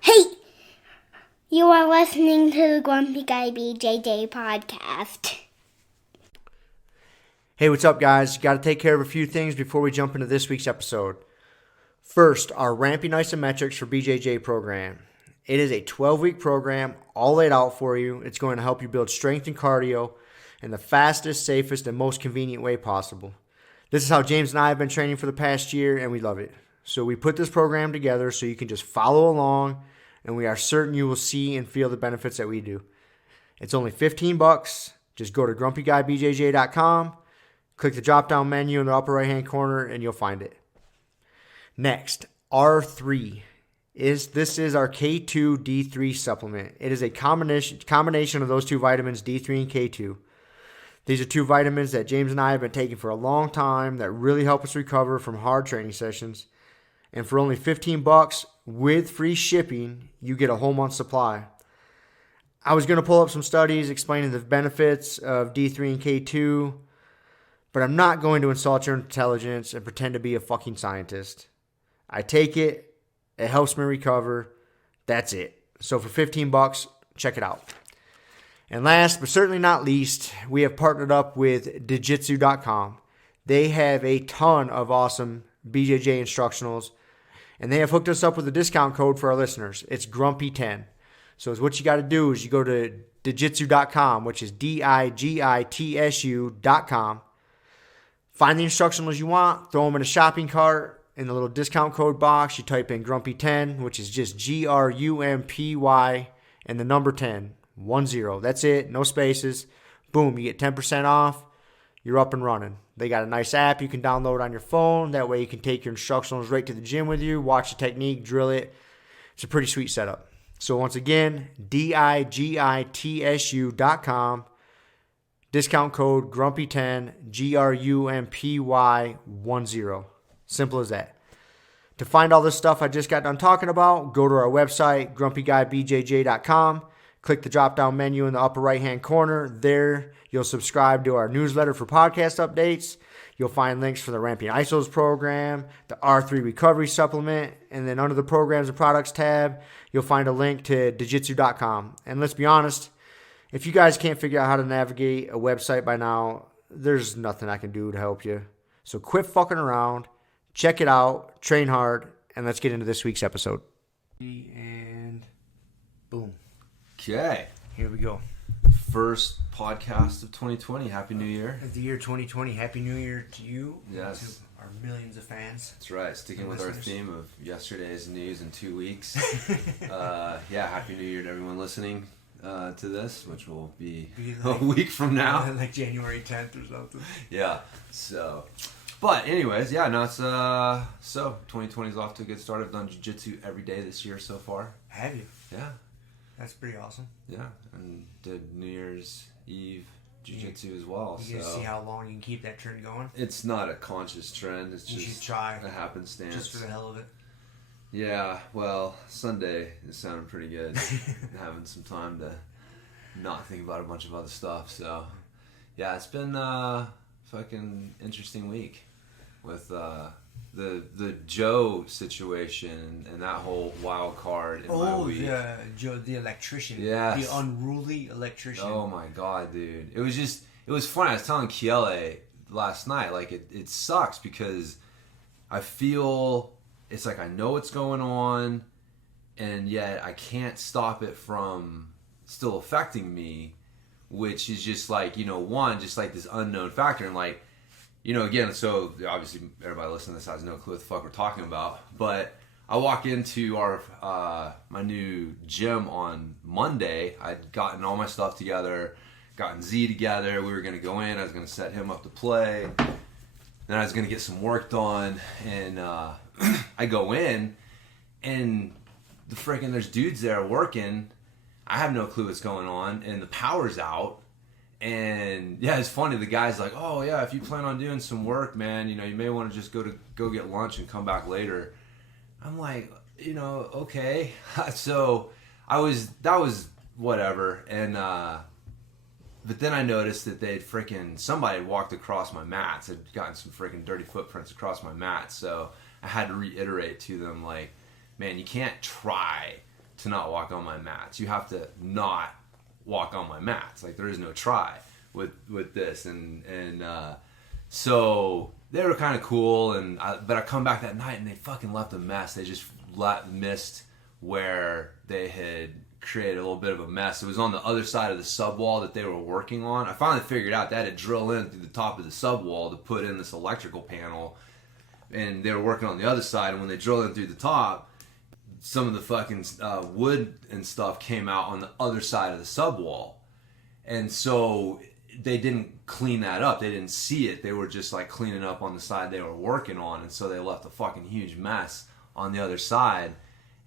Hey, you are listening to the Grumpy Guy BJJ Podcast. Hey, what's up, guys? Got to take care of a few things before we jump into this week's episode. First, our Ramping Isometrics for BJJ program. It is a 12-week program, all laid out for you. It's going to help you build strength and cardio in the fastest, safest, and most convenient way possible. This is how James and I have been training for the past year, and we love it. So we put this program together so you can just follow along, and we are certain you will see and feel the benefits that we do. It's only $15. Just go to grumpyguybjj.com, click the drop-down menu in the upper right-hand corner, and you'll find it. Next, R3. This is our K2 D3 supplement. It is a combination of those two vitamins, D3 and K2. These are two vitamins that James and I have been taking for a long time that really help us recover from hard training sessions. And for only $15 with free shipping, you get a whole month's supply. I was going to pull up some studies explaining the benefits of D3 and K2, but I'm not going to insult your intelligence and pretend to be a fucking scientist. I take it. It helps me recover. That's it. So for $15, check it out. And last but certainly not least, we have partnered up with Jiu-Jitsu.com. They have a ton of awesome BJJ instructionals, and they have hooked us up with a discount code for our listeners. It's Grumpy10. So what you got to do is you go to Jiu-Jitsu.com, which is DIGITSU.com. Find the instructionals you want, throw them in a shopping cart. In the little discount code box, you type in Grumpy10, which is just GRUMPY and the number 10. 10. That's it. No spaces. Boom. You get 10% off. You're up and running. They got a nice app you can download on your phone. That way you can take your instructionals right to the gym with you, watch the technique, drill it. It's a pretty sweet setup. So once again, DIGITSU.com. Discount code Grumpy10, GRUMPY10. Simple as that. To find all this stuff I just got done talking about, go to our website, grumpyguybjj.com. Click the drop-down menu in the upper right-hand corner. There, you'll subscribe to our newsletter for podcast updates. You'll find links for the Ramping ISOs program, the R3 recovery supplement, and then under the programs and products tab, you'll find a link to Jiu-Jitsu.com. And let's be honest, if you guys can't figure out how to navigate a website by now, there's nothing I can do to help you. So quit fucking around, check it out, train hard, and let's get into this week's episode. And boom. Okay. Here we go. First podcast of 2020. Happy New Year. The year 2020. Happy New Year to you. Yes. To our millions of fans. That's right. Sticking with our theme of yesterday's news in 2 weeks. Happy New Year to everyone listening to this, which will be like, a week from now. Like January 10th or something. Yeah. So, but anyways, it's, so 2020 is off to a good start. I've done jiu-jitsu every day this year so far. Have you? Yeah. That's pretty awesome. Yeah, and did New Year's Eve jiu-jitsu as well. You can see how long you can keep that trend going? It's not a conscious trend. It's you just should try a happenstance. Just for the hell of it. Yeah, well, Sunday is sounding pretty good. Having some time to not think about a bunch of other stuff. So, yeah, it's been a fucking interesting week with the Joe situation and that whole wild card in my week. Joe, the electrician. Yes. The unruly electrician. Oh my god, dude. It was funny. I was telling Kiele last night, like it sucks because I feel it's like I know what's going on and yet I can't stop it from still affecting me, which is just like, one, just like this unknown factor. And like, again, so obviously everybody listening to this has no clue what the fuck we're talking about, but I walk into our my new gym on Monday. I'd gotten all my stuff together, gotten Z together. We were going to go in. I was going to set him up to play. Then I was going to get some work done, and I go in, and there's dudes there working. I have no clue what's going on, and the power's out. And yeah, it's funny. The guy's like, "Oh yeah, if you plan on doing some work, man, you may want to just go get lunch and come back later." I'm like, okay. So that was whatever. And but then I noticed that somebody had walked across my mats. Had gotten some freaking dirty footprints across my mats. So I had to reiterate to them, like, man, you can't try to not walk on my mats. You have to not walk on my mats. Like, there is no try with this. And so they were kind of cool. But I come back that night and they fucking left a mess. They just missed where they had created a little bit of a mess. It was on the other side of the subwall that they were working on. I finally figured out they had to drill in through the top of the subwall to put in this electrical panel, and they were working on the other side. And when they drilled in through the top, some of the fucking wood and stuff came out on the other side of the subwall, and so they didn't clean that up. They didn't see it. They were just like cleaning up on the side they were working on, and so they left a fucking huge mess on the other side.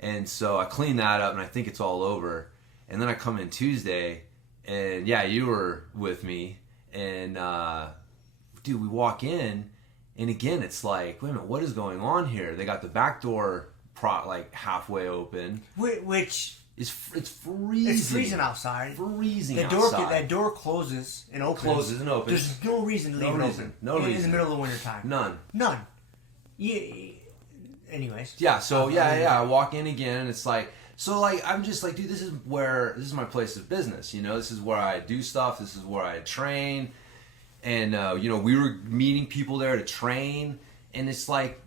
And so I cleaned that up, and I think it's all over. And then I come in Tuesday, and yeah, you were with me. And dude, we walk in, and again, it's like, wait a minute, what is going on here? They got the back door like halfway open, which it's freezing. It's freezing outside. Freezing outside. That door closes and opens. Closes and opens. There's no reason to leave it open. No reason. In the middle of the winter time. None. Yeah. Anyways. Yeah, so I walk in again, and it's like, so like, I'm just like, dude, this is my place of business, you know, this is where I do stuff, this is where I train, and, you know, we were meeting people there to train, and it's like,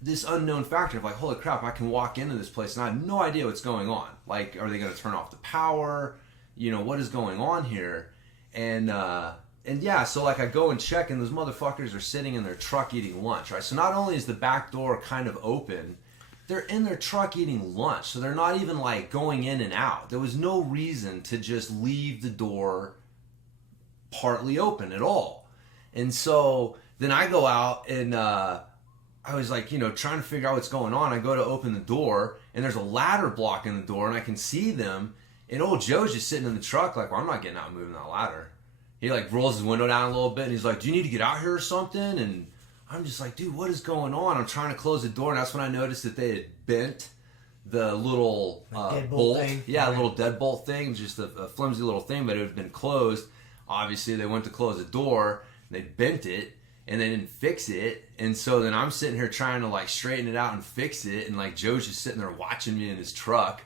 this unknown factor of like, holy crap, I can walk into this place, and I have no idea what's going on, like, are they going to turn off the power, you know, what is going on here, and yeah, so like I go and check, and those motherfuckers are sitting in their truck eating lunch, right? So not only is the back door kind of open, they're in their truck eating lunch. So they're not even like going in and out. There was no reason to just leave the door partly open at all. And so then I go out, and I was like, you know, trying to figure out what's going on. I go to open the door, and there's a ladder blocking the door, and I can see them. And old Joe's just sitting in the truck like, well, I'm not getting out and moving that ladder. He like rolls his window down a little bit, and he's like, do you need to get out here or something? And I'm just like, dude, what is going on? I'm trying to close the door, and that's when I noticed that they had bent the little bolt. Thing. Yeah, a little deadbolt thing, just a flimsy little thing, but it had been closed. Obviously, they went to close the door, and they bent it, and they didn't fix it. And so then I'm sitting here trying to like straighten it out and fix it, and like Joe's just sitting there watching me in his truck.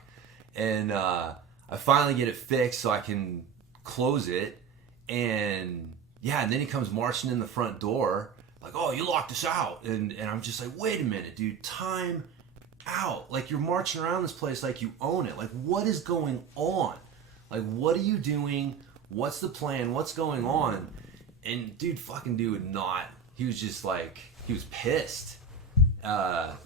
And I finally get it fixed so I can close it. And yeah, and then he comes marching in the front door like, oh, you locked us out. And I'm just like, wait a minute, dude, time out. Like, you're marching around this place like you own it. Like, what is going on? Like, what are you doing? What's the plan? What's going on? And dude would not. He was just like, he was pissed that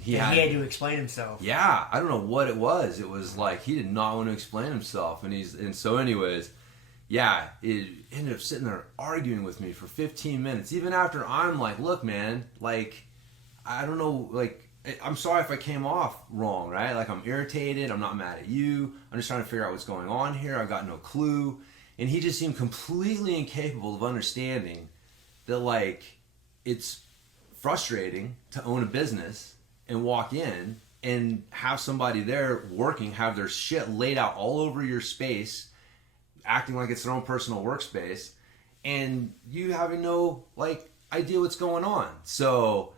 he had to explain himself. Yeah, I don't know what it was. It was like he did not want to explain himself. And so anyways, yeah, it ended up sitting there arguing with me for 15 minutes. Even after I'm like, look, man, like, I don't know, like, I'm sorry if I came off wrong, right? Like, I'm irritated. I'm not mad at you. I'm just trying to figure out what's going on here. I've got no clue. And he just seemed completely incapable of understanding that, like, it's frustrating to own a business and walk in and have somebody there working, have their shit laid out all over your space, acting like it's their own personal workspace, and you having no like idea what's going on. So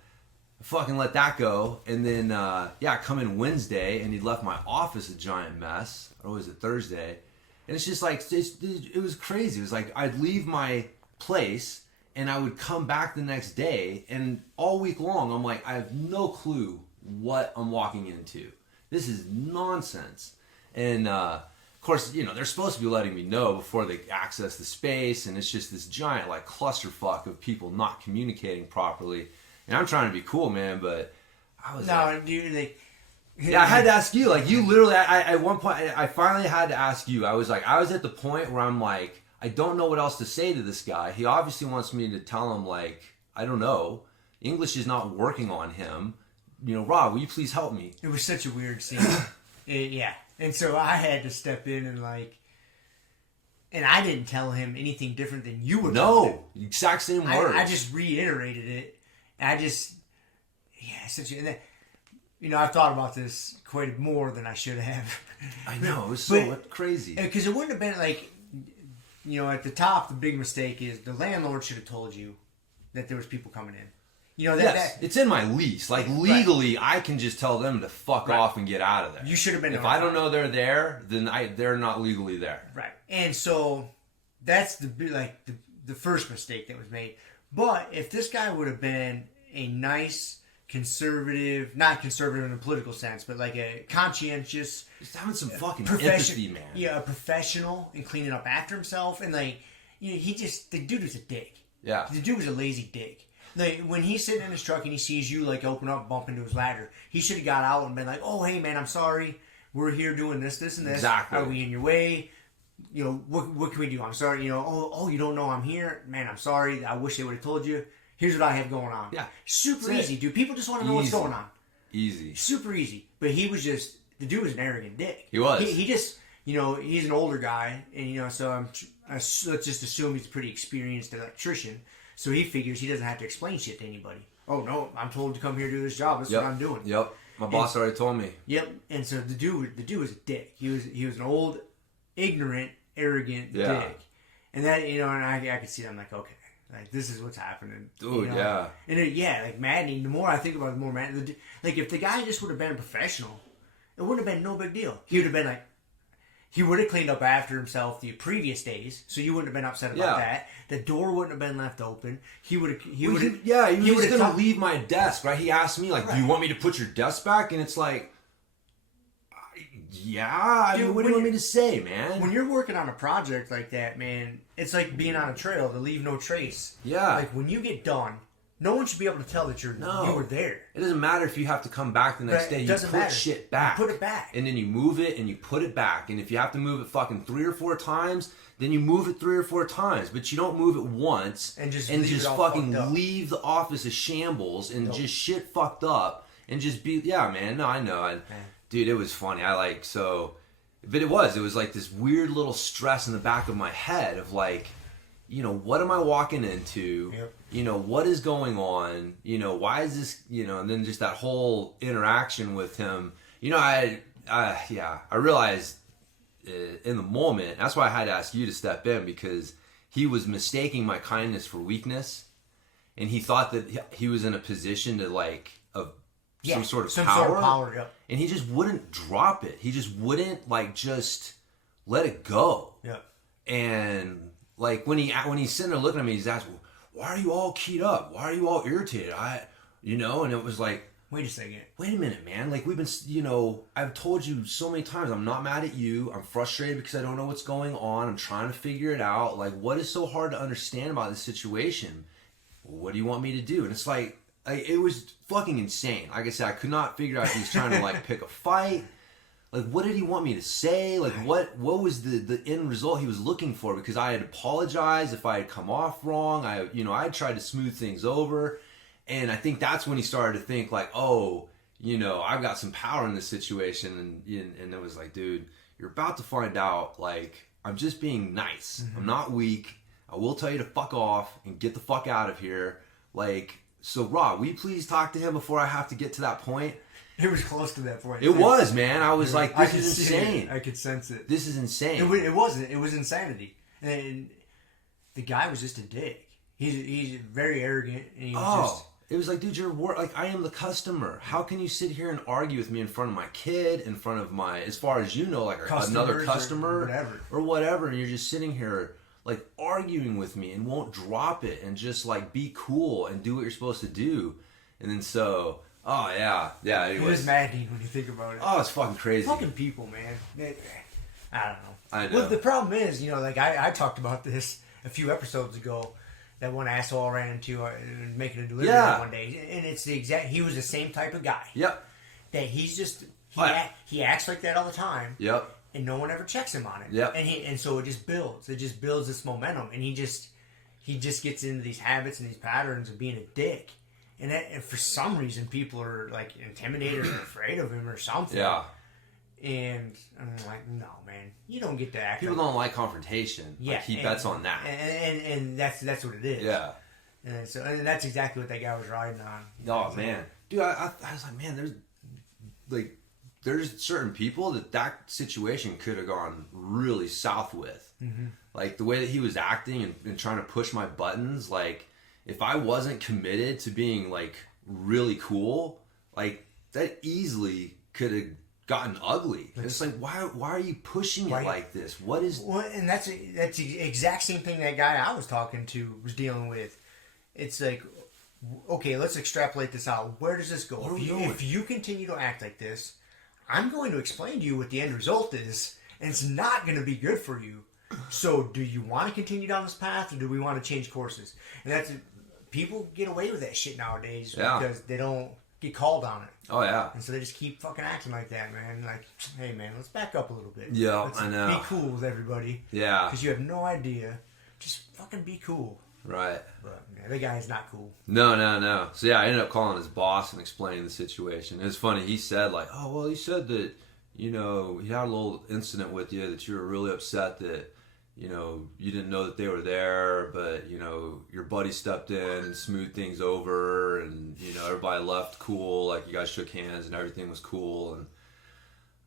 I fucking let that go. And then I come in Wednesday, and he left my office a giant mess. Or was it Thursday? And it's just like, it was crazy. It was like I'd leave my place, and I would come back the next day, and all week long I'm like, I have no clue what I'm walking into. This is nonsense. And of course, you know, they're supposed to be letting me know before they access the space, and it's just this giant like clusterfuck of people not communicating properly. And I'm trying to be cool, man, but I was yeah, I had to ask you. Like, you literally, at one point, I finally had to ask you. I was at the point where I'm like, I don't know what else to say to this guy. He obviously wants me to tell him, like, I don't know. English is not working on him. You know, Rob, will you please help me? It was such a weird scene. Yeah. And so I had to step in and and I didn't tell him anything different than you were. No, exact same words. I just reiterated it. And you know, I thought about this quite more than I should have. I know, it was so crazy. Because it wouldn't have been like, you know, at the top, the big mistake is the landlord should have told you that there was people coming in. You know, it's in my lease. Like, legally, I can just tell them to fuck off and get out of there. You should have been. If I don't know they're there, then they're not legally there. Right. And so that's the first mistake that was made. But if this guy would have been a nice, conservative, not conservative in a political sense, but like a conscientious, just having some fucking empathy, man. Yeah, a professional and cleaning up after himself, and like, you know, the dude was a dick. Yeah. The dude was a lazy dick. Like, when he's sitting in his truck and he sees you, like, open up, bump into his ladder, he should have got out and been like, oh, hey, man, I'm sorry. We're here doing this, and this. Exactly. Are we in your way? You know, what can we do? I'm sorry. You know, oh, you don't know I'm here? Man, I'm sorry. I wish they would have told you. Here's what I have going on. Yeah. Super easy, dude. People just want to know what's going on. Easy. Super easy. But he was just, the dude was an arrogant dick. He was. He just, you know, he's an older guy, and, you know, so let's just assume he's a pretty experienced electrician. So he figures he doesn't have to explain shit to anybody. Oh, no, I'm told to come here to do this job. That's what I'm doing. Yep. My boss already told me. Yep. And so the dude was a dick. He was an old, ignorant, arrogant dick. And that, you know, and I could see that. I'm like, okay, like, this is what's happening. Dude, you know? yeah. And like, maddening. The more I think about it, the more maddening. Like, if the guy just would have been a professional, it wouldn't have been no big deal. He would have been like, he would have cleaned up after himself the previous days, so you wouldn't have been upset about that. The door wouldn't have been left open. He would have. He was going to leave my desk, right? He asked me, like, do you want me to put your desk back? And it's like, yeah. Dude, what do you want me to say, man? When you're working on a project like that, man, it's like being on a trail to leave no trace. Yeah. Like, when you get done, no one should be able to tell that you were there. It doesn't matter if you have to come back the next day. You put shit back. You put it back. And then you move it and you put it back. And if you have to move it fucking 3 or 4 times, then you move it 3 or 4 times. But you don't move it once and just fucking leave the office a shambles and just shit fucked up and just be, yeah, man. No, I know. Dude, it was funny. But it was like this weird little stress in the back of my head of like, you know, what am I walking into? Yep. You know, what is going on? You know, why is this, you know, and then just that whole interaction with him. You know, I realized in the moment, that's why I had to ask you to step in, because he was mistaking my kindness for weakness. And he thought that he was in a position to like, some sort of power. Yeah. And he just wouldn't drop it. He just wouldn't like, just let it go. Yeah. And like when he's sitting there looking at me, he's asking, why are you all keyed up? Why are you all irritated? And it was like, wait a second. Wait a minute, man. Like, we've been, you know, I've told you so many times, I'm not mad at you. I'm frustrated because I don't know what's going on. I'm trying to figure it out. Like, what is so hard to understand about this situation? What do you want me to do? And it's like it was fucking insane. Like I said, I could not figure out if he was trying to like pick a fight. Like, what did he want me to say? Like, what was the end result he was looking for? Because I had apologized if I had come off wrong. I had tried to smooth things over. And I think that's when he started to think like, oh, you know, I've got some power in this situation. And it was like, dude, you're about to find out, like, I'm just being nice. Mm-hmm. I'm not weak. I will tell you to fuck off and get the fuck out of here. Like, so Rob, will you please talk to him before I have to get to that point? It was close to that point. It was, man. I was like, this is insane. I could sense it. This is insane. It wasn't. It was insanity. And the guy was just a dick. He's very arrogant. And it was like, dude, like, I am the customer. How can you sit here and argue with me in front of my kid, in front of my, as far as you know, like another customer or whatever, and you're just sitting here like arguing with me and won't drop it and just like be cool and do what you're supposed to do. And then so... Oh, yeah. It was maddening when you think about it. Oh, it's fucking crazy. Fucking people, man. I don't know. I know. Well, the problem is, you know, like I talked about this a few episodes ago, that one asshole I ran into making a delivery one day. And it's he was the same type of guy. Yep. That he's just, he acts like that all the time. Yep. And no one ever checks him on it. Yep. And so it just builds. It just builds this momentum. And he just gets into these habits and these patterns of being a dick. And for some reason, people are like intimidated or afraid of him or something. Yeah. And I'm like, no, man, you don't get to act. People don't like confrontation. Yeah. Like, he bets on that. And that's what it is. Yeah. And that's exactly what that guy was riding on. Oh man, dude, I was like, man, there's certain people that situation could have gone really south with. Mm-hmm. Like the way that he was acting and trying to push my buttons, like. if I wasn't committed to being like really cool, like that easily could have gotten ugly. It's like, why are you pushing it like this? What is... Well, and that's the exact same thing that guy I was talking to was dealing with. It's like, okay, let's extrapolate this out. Where does this go? If you continue to act like this, I'm going to explain to you what the end result is, and it's not going to be good for you. So do you want to continue down this path, or do we want to change courses? And that's... People get away with that shit nowadays because they don't get called on it. Oh, yeah. And so they just keep fucking acting like that, man. Like, hey, man, let's back up a little bit. Yeah, let's I know. Be cool with everybody. Yeah. Because you have no idea. Just fucking be cool. Right. But, man, the guy is not cool. No. So, yeah, I ended up calling his boss and explaining the situation. It was funny. He said, like, oh, well, he said that, you know, he had a little incident with you that you were really upset that, you know, you didn't know that they were there, but, you know, your buddy stepped in and smoothed things over, and, you know, everybody left cool, like, you guys shook hands and everything was cool, and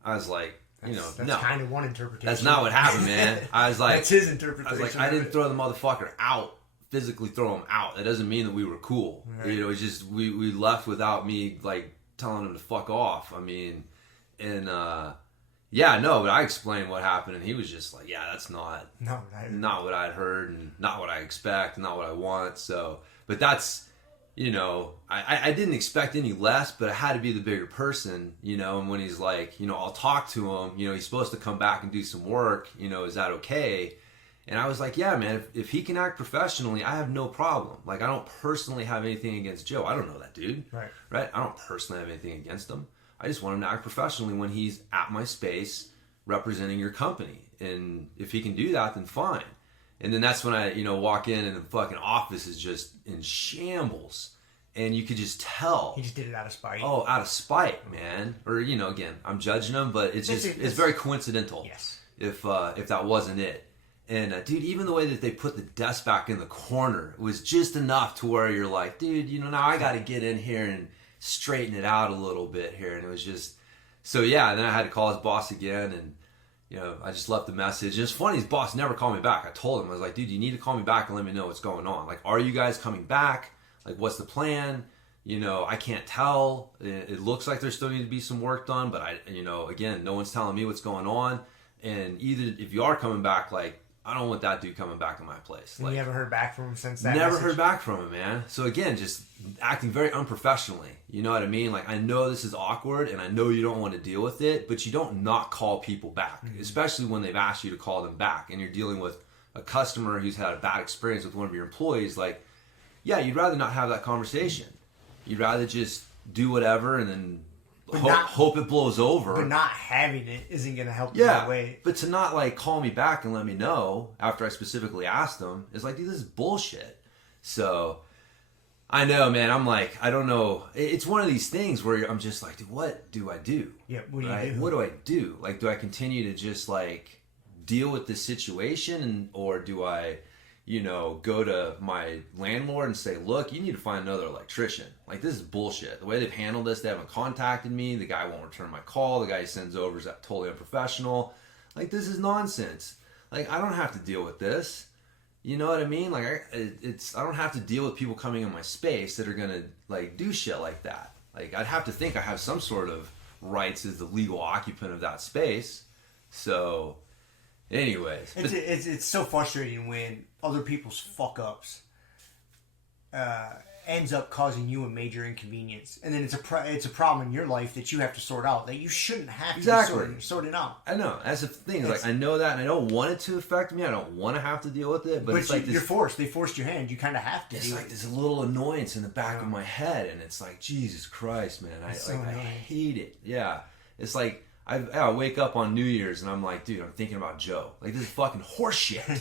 I was like, that's kind of one interpretation. That's not what happened, man. I was like... That's his interpretation. I was like, I didn't throw the motherfucker out, physically throw him out. That doesn't mean that we were cool. Right. You know, it's just, we left without me, like, telling him to fuck off. I mean, and, yeah, no, but I explained what happened, and he was just like, yeah, that's not what I'd heard, and not what I expect, not what I want, so, but that's, you know, I didn't expect any less, but I had to be the bigger person, you know, and when he's like, you know, I'll talk to him, you know, he's supposed to come back and do some work, you know, is that okay? And I was like, yeah, man, if he can act professionally, I have no problem. Like, I don't personally have anything against Joe. I don't know that dude, right? I don't personally have anything against him. I just want him to act professionally when he's at my space representing your company. And if he can do that, then fine. And then that's when I, you know, walk in and the fucking office is just in shambles. And you could just tell. He just did it out of spite. Oh, out of spite, man. Or, you know, again, I'm judging him, but it's very coincidental. Yes. If that wasn't it. And, dude, even the way that they put the desk back in the corner was just enough to where you're like, dude, you know, now I got to get in here and straighten it out a little bit here. And it was just, so yeah, and then I had to call his boss again, and, you know, I just left the message. And it's funny, his boss never called me back. I told him, I was like, dude, you need to call me back and let me know what's going on. Like, are you guys coming back? Like, what's the plan? You know, I can't tell. It looks like there's still need to be some work done, but you know, again, no one's telling me what's going on. And either, if you are coming back, like, I don't want that dude coming back to my place. And like, you haven't heard back from him since that Never message? heard back from him, man. So again, just acting very unprofessionally. You know what I mean? Like, I know this is awkward, and I know you don't want to deal with it, but you don't not call people back, especially when they've asked you to call them back, and you're dealing with a customer who's had a bad experience with one of your employees. Like, yeah, you'd rather not have that conversation. You'd rather just do whatever and then hope it blows over. But not having it isn't going to help you that way. But to not, like, call me back and let me know after I specifically asked them is like, dude, this is bullshit. So, I know, man. I'm like, I don't know. It's one of these things where I'm just like, dude, what do I do? Yeah, what do you do? What do I do? Like, do I continue to just, like, deal with this situation, or do I, you know, go to my landlord and say, look, you need to find another electrician. Like, this is bullshit. The way they've handled this, they haven't contacted me. The guy won't return my call. The guy he sends over is totally unprofessional. Like, this is nonsense. Like, I don't have to deal with this. You know what I mean? Like, I don't have to deal with people coming in my space that are going to, like, do shit like that. Like, I'd have to think I have some sort of rights as the legal occupant of that space. So, anyways. It's so frustrating when other people's fuck-ups ends up causing you a major inconvenience, and then it's a problem in your life that you have to sort out that you shouldn't have to sort it out. I know. That's the thing. Like, I know that, and I don't want it to affect me. I don't want to have to deal with it. But it's like you're forced. They forced your hand. You kind of have to. It's like this little annoyance in the back of my head, and it's like, Jesus Christ, man. I hate it. Yeah. It's like, I wake up on New Year's and I'm like, dude, I'm thinking about Joe. Like, this is fucking horseshit.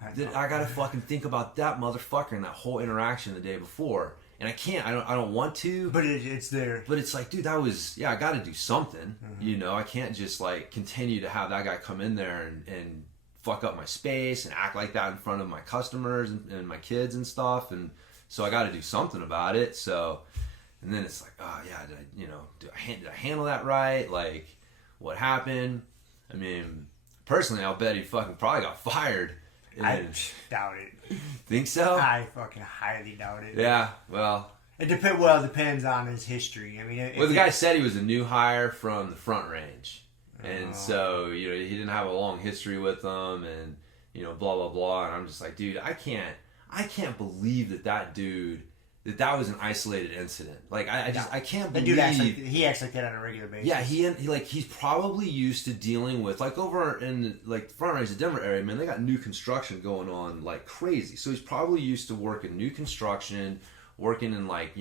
I gotta fucking think about that motherfucker and that whole interaction the day before. And I can't. I don't want to. But it's there. But it's like, dude, I gotta do something. You know, I can't just, like, continue to have that guy come in there and fuck up my space and act like that in front of my customers and my kids and stuff. And so I gotta do something about it. So, and then it's like, oh yeah, did I handle that right? Like, what happened? I mean, personally, I'll bet he fucking probably got fired I doubt it. Think so? I fucking highly doubt it. Yeah, well... It depends on his history. I mean, the guy said he was a new hire from the Front Range. And so, he didn't have a long history with them and, blah, blah, blah. And I'm just like, dude, I can't believe that dude... That was an isolated incident. Like I can't believe he acts like that on a regular basis. Yeah, he's probably used to dealing with like over in like Front Range, the Denver area. Man, they got new construction going on like crazy. So he's probably used to working new construction, working in like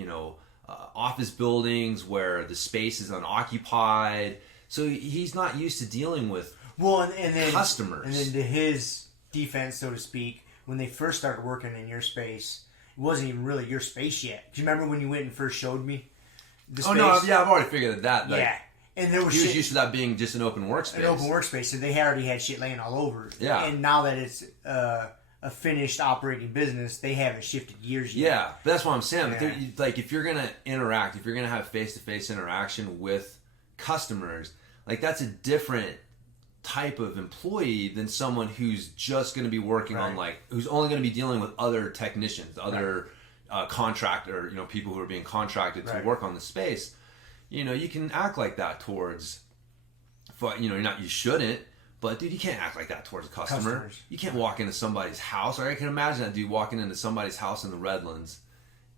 office buildings where the space is unoccupied. So he's not used to dealing with and then customers. And then to his defense, so to speak, when they first started working in your space. It wasn't even really your space yet. Do you remember when you went and first showed me the space? No, yeah, I've already figured that. Like, yeah, and there was he was used to that being just an open workspace. An open workspace, so they already had shit laying all over. Yeah, and now that it's a finished operating business, they haven't shifted gears yet. Yeah, but that's what I'm saying. Yeah. Like, if you're gonna interact, if you're gonna have face-to-face interaction with customers, like that's a different type of employee than someone who's just going to be working on who's only going to be dealing with other technicians, other contractor, people who are being contracted to work on the space. You can act like that towards, you shouldn't, but dude, you can't act like that towards a customer. Customers. You can't walk into somebody's house, or I can imagine that dude walking into somebody's house in the Redlands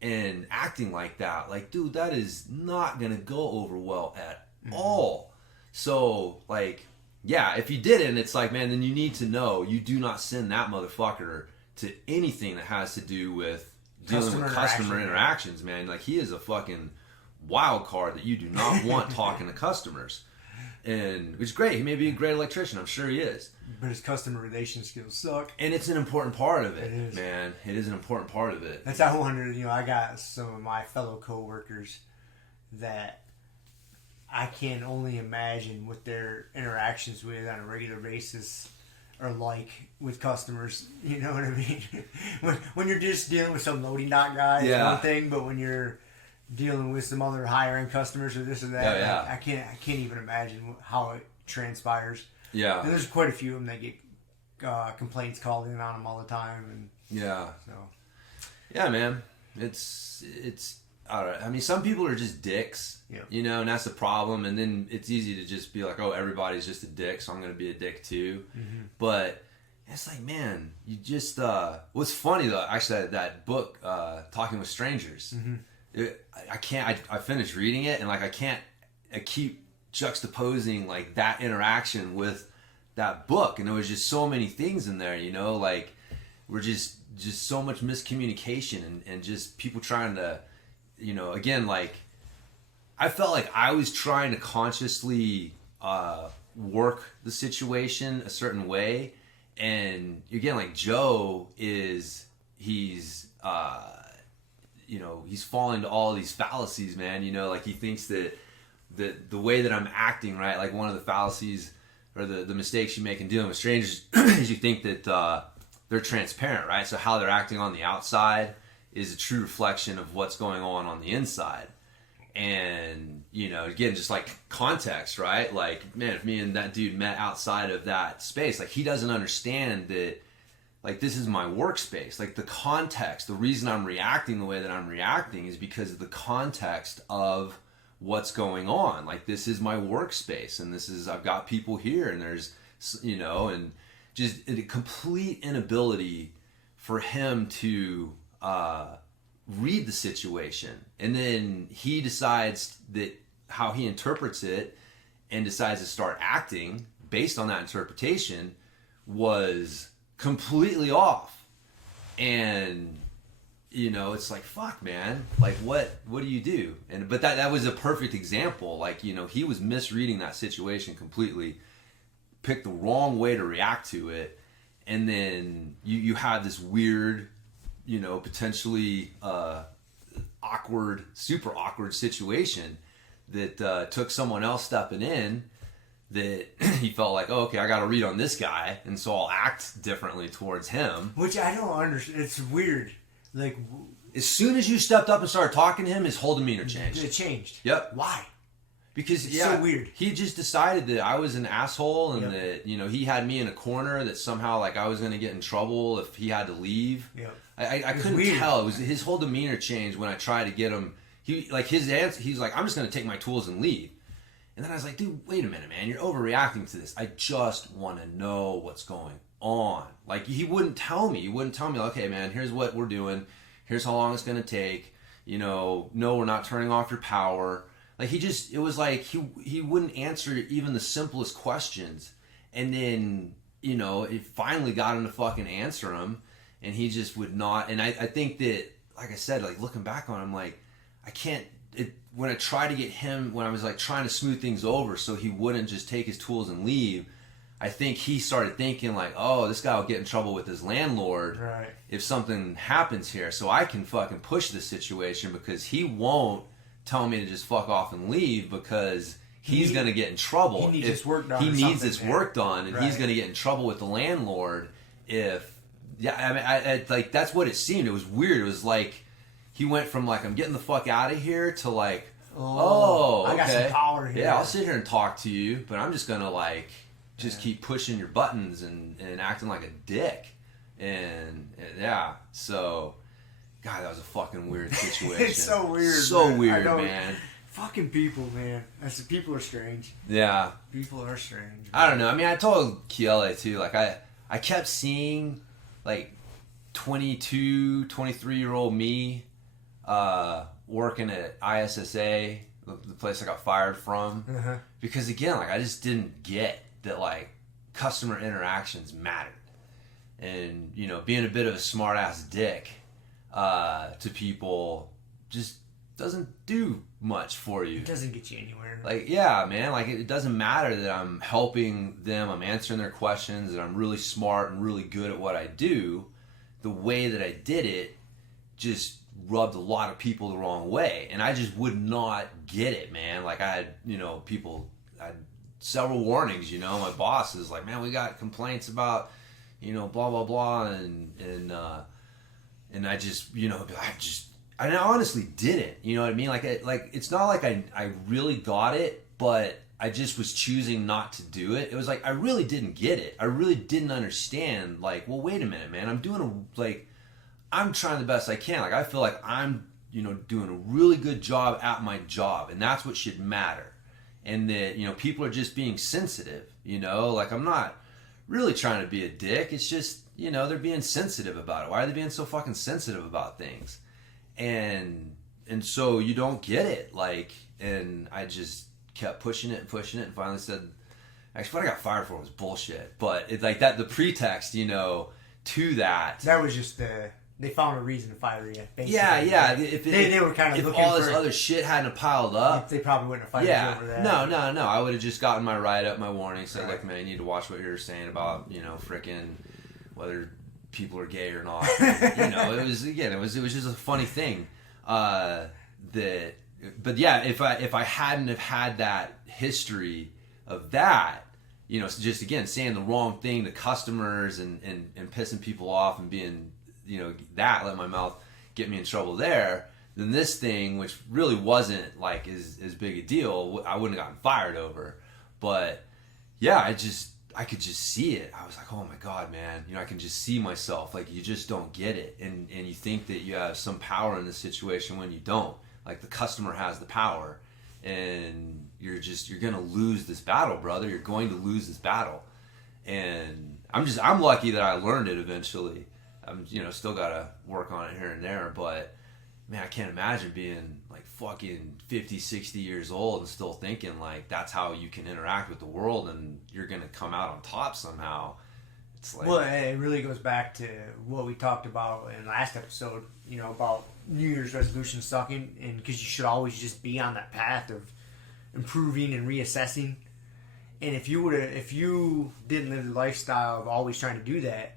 and acting like that. Like, dude, that is not going to go over well at all. So, like, yeah, if you didn't, it's like, man, then you need to know you do not send that motherfucker to anything that has to do with dealing with customer interactions, man. Like, he is a fucking wild card that you do not want talking to customers. And which is great. He may be a great electrician. I'm sure he is. But his customer relation skills suck. And it's an important part of it, man. It is an important part of it. That's how I wonder, I got some of my fellow coworkers that I can only imagine what their interactions with on a regular basis are like with customers. You know what I mean? when you're just dealing with some loading dock guy, it's one thing, but when you're dealing with some other higher end customers or this or that, I can't even imagine how it transpires. Yeah, and there's quite a few of them that get complaints called in on them all the time, and yeah, man, it's. All right. I mean, some people are just dicks, and that's the problem. And then it's easy to just be like, oh, everybody's just a dick, so I'm going to be a dick too. Mm-hmm. But it's like, man, you just, what's funny though, actually that book, Talking with Strangers, I finished reading it and like, I keep juxtaposing like that interaction with that book. And there was just so many things in there, like we're just so much miscommunication and just people trying to, again, like, I felt like I was trying to consciously work the situation a certain way. And again, like, Joe he's falling to all these fallacies, man. Like, he thinks that the way that I'm acting, right, like one of the fallacies or the mistakes you make in dealing with strangers is you think that they're transparent, right? So how they're acting on the outside is a true reflection of what's going on the inside. And, again, just like context, right? Like, man, if me and that dude met outside of that space, like, he doesn't understand that, like, this is my workspace. Like, the context, the reason I'm reacting the way that I'm reacting is because of the context of what's going on. Like, this is my workspace, and I've got people here, and there's, and just a complete inability for him to read the situation, and then he decides that how he interprets it and decides to start acting based on that interpretation was completely off. And it's like, fuck, man, like what do you do? But that was a perfect example. Like, he was misreading that situation completely, picked the wrong way to react to it, and then you have this weird, potentially awkward, super awkward situation that took someone else stepping in that he felt like, oh, okay, I got to read on this guy, and so I'll act differently towards him. Which I don't understand. It's weird. Like, as soon as you stepped up and started talking to him, his whole demeanor changed. It changed. Yep. Why? Because it's so weird. He just decided that I was an asshole and that, you know, he had me in a corner that somehow like I was going to get in trouble if he had to leave. Yep. I couldn't tell. It was his whole demeanor changed when I tried to get him. His answer, he's like, I'm just going to take my tools and leave. And then I was like, dude, wait a minute, man. You're overreacting to this. I just want to know what's going on. Like, he wouldn't tell me. He wouldn't tell me, okay, man, here's what we're doing. Here's how long it's going to take. You know, no, we're not turning off your power. Like, it was like he wouldn't answer even the simplest questions. And then, you know, it finally got him to fucking answer them. And he just would not. And I think that, like I said, like, looking back on him, like, I can't. When I tried to get him, when I was like trying to smooth things over so he wouldn't just take his tools and leave, I think he started thinking like, oh, this guy will get in trouble with his landlord if something happens here. So I can fucking push this situation because he won't tell me to just fuck off and leave because he's going to get in trouble. He needs this work done. He needs this work done, and he's going to get in trouble with the landlord if... Yeah, I mean, I like, that's what it seemed. It was weird. It was like... He went from like, I'm getting the fuck out of here to like, okay. I got some power here. Yeah, I'll sit here and talk to you, but I'm just going to like, keep pushing your buttons and acting like a dick. And yeah, so, God, that was a fucking weird situation. It's so weird. So weird, man. Fucking people, man. People are strange. Yeah. People are strange. Man. I don't know. I mean, I told Kiele too, like I kept seeing like 22, 23-year-old me working at ISSA, the place I got fired from, because again, like I just didn't get that like customer interactions mattered, and you know, being a bit of a smart ass dick to people just doesn't do much for you. It doesn't get you anywhere. Like, yeah, man, like it doesn't matter that I'm helping them, I'm answering their questions, that I'm really smart and really good at what I do. The way that I did it just rubbed a lot of people the wrong way, and I just would not get it, man. Like I had, you know, I had several warnings, you know. My boss is like, man, we got complaints about, you know, blah blah blah, and I just, you know, I honestly didn't, you know what I mean? Like it's not like I really got it, but I just was choosing not to do it. It was like I really didn't get it. I really didn't understand. Like, well, wait a minute, man. I'm trying the best I can. Like, I feel like I'm, you know, doing a really good job at my job, and that's what should matter. And that, you know, people are just being sensitive, you know? Like, I'm not really trying to be a dick. It's just, you know, they're being sensitive about it. Why are they being so fucking sensitive about things? And so you don't get it. Like, and I just kept pushing it, and finally said, actually, what I got fired for was bullshit. But it's like that, the pretext, you know, to that. That was just they found a reason to fire you. Basically. Yeah. They were kind of if looking all this for, other shit hadn't piled up, they probably wouldn't have fired you over that. No. I would have just gotten my write-up, my warning, said, look, man, you need to watch what you're saying about, you know, frickin' whether people are gay or not. You know, it was just a funny thing. But yeah, if I hadn't have had that history of that, you know, just again saying the wrong thing to customers and pissing people off and being, you know, let my mouth get me in trouble there, then this thing, which really wasn't like as big a deal, I wouldn't have gotten fired over. But yeah, I could just see it. I was like, oh my God, man, you know, I can just see myself. Like, you just don't get it, and you think that you have some power in this situation when you don't. Like, the customer has the power, and you're gonna lose this battle, brother. You're going to lose this battle, and I'm lucky that I learned it eventually. I'm, you know, still gotta work on it here and there, but man, I can't imagine being like fucking 50, 60 years old and still thinking like that's how you can interact with the world and you're gonna come out on top somehow. It's like, well, it really goes back to what we talked about in the last episode, you know, about New Year's resolution sucking, and because you should always just be on that path of improving and reassessing. And if you didn't live the lifestyle of always trying to do that,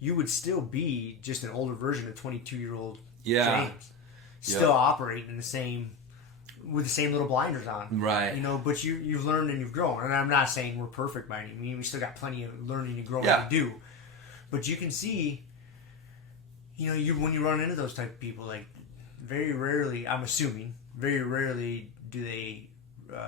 you would still be just an older version of 22-year-old James. Still operating with the same little blinders on. Right. You know, but you've learned and you've grown. And I'm not saying we're perfect by any means. We still got plenty of learning and growing to do. But you can see, you know, when you run into those type of people, like, very rarely, I'm assuming, very rarely do they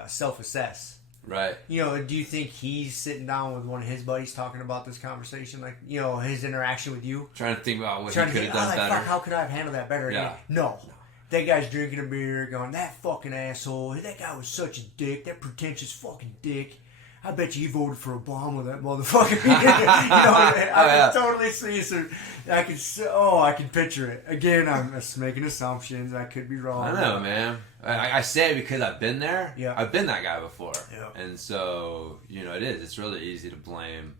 self-assess. Right. You know, do you think he's sitting down with one of his buddies talking about this conversation? Like, you know, his interaction with you? Trying to think about what he could have done better. Fuck, how could I have handled that better? Yeah. No. That guy's drinking a beer, going, that fucking asshole. That guy was such a dick. That pretentious fucking dick. I bet you he voted for Obama, that motherfucker. You know, I can totally see. So I can picture it. Again, I'm just making assumptions. I could be wrong. I know, man. I say it because I've been there. Yeah. I've been that guy before. Yeah. And so, you know, it's really easy to blame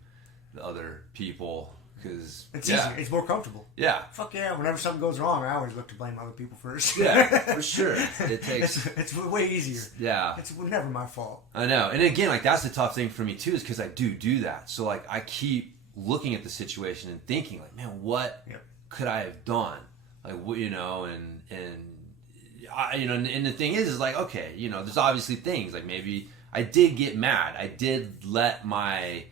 the other people because it's easier. It's more comfortable. Yeah. Fuck yeah. Whenever something goes wrong, I always look to blame other people first. Yeah, for sure. It takes. It's way easier. Yeah. It's never my fault. I know. And again, like, that's the tough thing for me too, is because I do that. So, like, I keep looking at the situation and thinking, like, man, what could I have done? Like, what, you know, and you know, and the thing is like, okay, you know, there's obviously things like maybe I did get mad. I did let my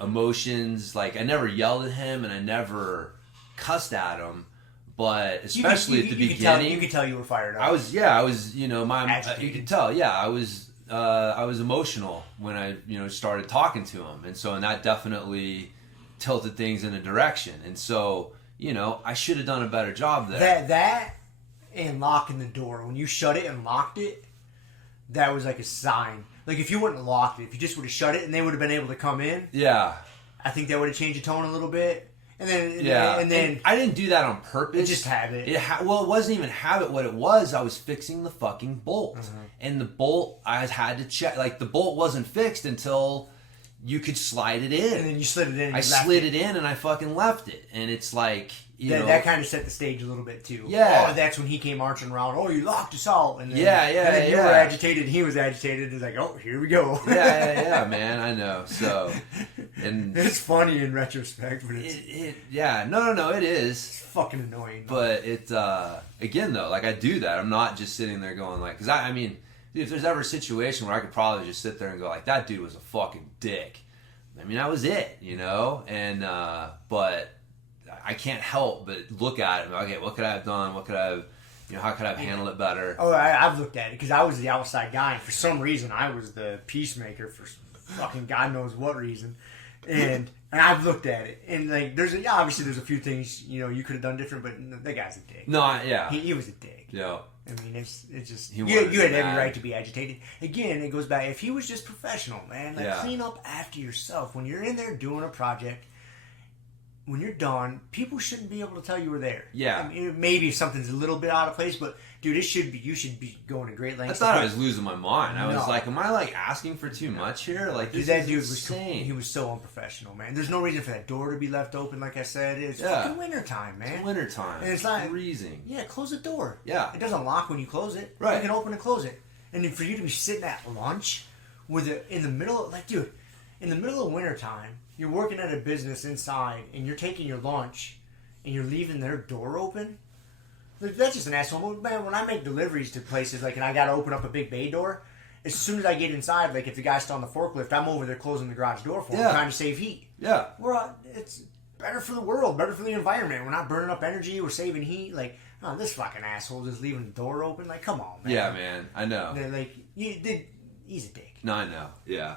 emotions, like, I never yelled at him and I never cussed at him, but especially at the beginning, you could tell you were fired up. I was, you know, you could tell, I was emotional when I, you know, started talking to him, and that definitely tilted things in a direction, and so, you know, I should have done a better job there. That and locking the door. When you shut it and locked it, that was like a sign. Like, if you wouldn't have locked it, if you just would have shut it and they would have been able to come in, I think that would have changed the tone a little bit. And then I didn't do that on purpose. It's just habit. Well, it wasn't even habit. What it was, I was fixing the fucking bolt. And the bolt, I had to check. Like, the bolt wasn't fixed until you could slide it in. And then you slid it in. I slid it in and I fucking left it. And it's like, you know. That kind of set the stage a little bit too. Yeah. Oh, that's when he came marching around. Oh, you locked us out. And then, and then you were agitated. He was agitated. It's like, oh, here we go. yeah, man. I know. So, and it's funny in retrospect, but it's no, it is. It's fucking annoying. But it again though, like, I do that. I'm not just sitting there going like, because I mean, dude, if there's ever a situation where I could probably just sit there and go like, that dude was a fucking dick. I mean, that was it, you know. And but I can't help but look at it. Okay, what could I have done? What could I have, you know, how could I have handled it better? Oh, I've looked at it because I was the outside guy, and for some reason I was the peacemaker for fucking God knows what reason. And I've looked at it, and like, obviously there's a few things, you know, you could have done different, but that guy's a dick. No, he was a dick. Yeah. I mean, it's just you had every right to be agitated. Again, it goes back. If he was just professional, man, like, clean up after yourself. When you're in there doing a project, when you're done, people shouldn't be able to tell you were there. Yeah. I mean, maybe something's a little bit out of place, but dude, you should be going to great lengths. I thought I was losing my mind. I was like, am I like asking for too much here? Like, this that is dude insane. He was so unprofessional, man. There's no reason for that door to be left open. Like I said, it's fucking wintertime, man. It's wintertime. And it's not freezing. Yeah, close the door. Yeah. It doesn't lock when you close it. Right. You can open and close it. And then for you to be sitting at lunch with it in the middle of, like, dude, in the middle of wintertime, you're working at a business inside and you're taking your lunch and you're leaving their door open. Like, that's just an asshole. Man, when I make deliveries to places, like, and I gotta open up a big bay door, as soon as I get inside, like, if the guy's still on the forklift, I'm over there closing the garage door for him, trying to save heat. Yeah. It's better for the world, better for the environment. We're not burning up energy, we're saving heat. Like, oh, this fucking asshole just leaving the door open. Like, come on, man. Yeah, man. I know. Like, he's a dick. No, I know. Yeah.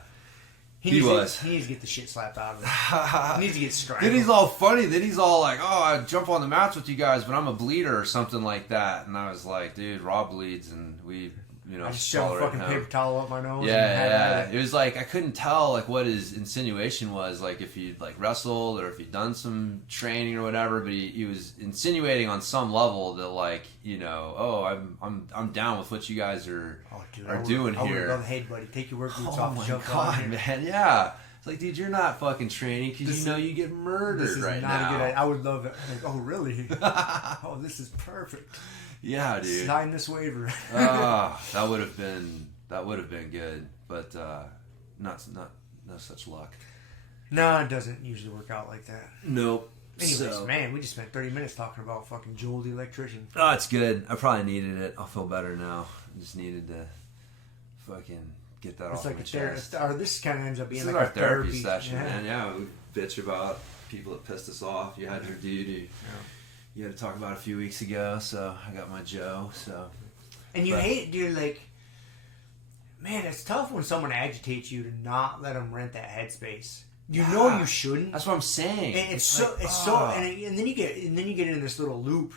He needs to get the shit slapped out of him. He needs to get strangled. Then he's all funny. Then he's all like, oh, I jump on the mats with you guys, but I'm a bleeder or something like that. And I was like, dude, Rob bleeds, and we, you know, I just shoved a fucking paper towel up my nose. Yeah. It was like, I couldn't tell, like, what his insinuation was, like, if he'd, like, wrestled or if he'd done some training or whatever. But he was insinuating on some level that, like, you know, oh, I'm down with what you guys are doing here. I would love, hey, buddy, take your work boots off and jump on here. Man, yeah. It's like, dude, you're not fucking training because you know you get murdered this is right not now. A good idea. I would love it. Like, oh, really? Oh, this is perfect. Yeah, dude. Sign this waiver. That would have been good, but not such luck. No, it doesn't usually work out like that. Nope. Anyways, man, we just spent 30 minutes talking about fucking Joel the Electrician. Oh, it's good. I probably needed it. I'll feel better now. I just needed to fucking get that off my chest. This kind of ends up being this like is our a therapy session, man. Yeah, we bitch about people that pissed us off. You had your dude. You had to talk about a few weeks ago, so I got my Joe. So, and you hate, dude. Like, man, it's tough when someone agitates you to not let them rent that headspace. You know you shouldn't. That's what I'm saying. And and then you get in this little loop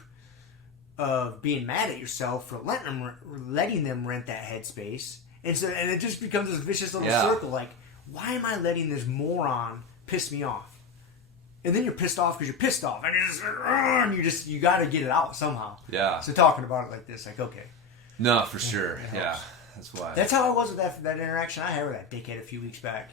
of being mad at yourself for letting them rent that headspace, and it just becomes this vicious little circle. Like, why am I letting this moron piss me off? And then you're pissed off because you're pissed off, and you got to get it out somehow. Yeah. So talking about it like this, like, okay. No, for sure. Yeah, that's why. That's how I was with that interaction I had with that dickhead a few weeks back.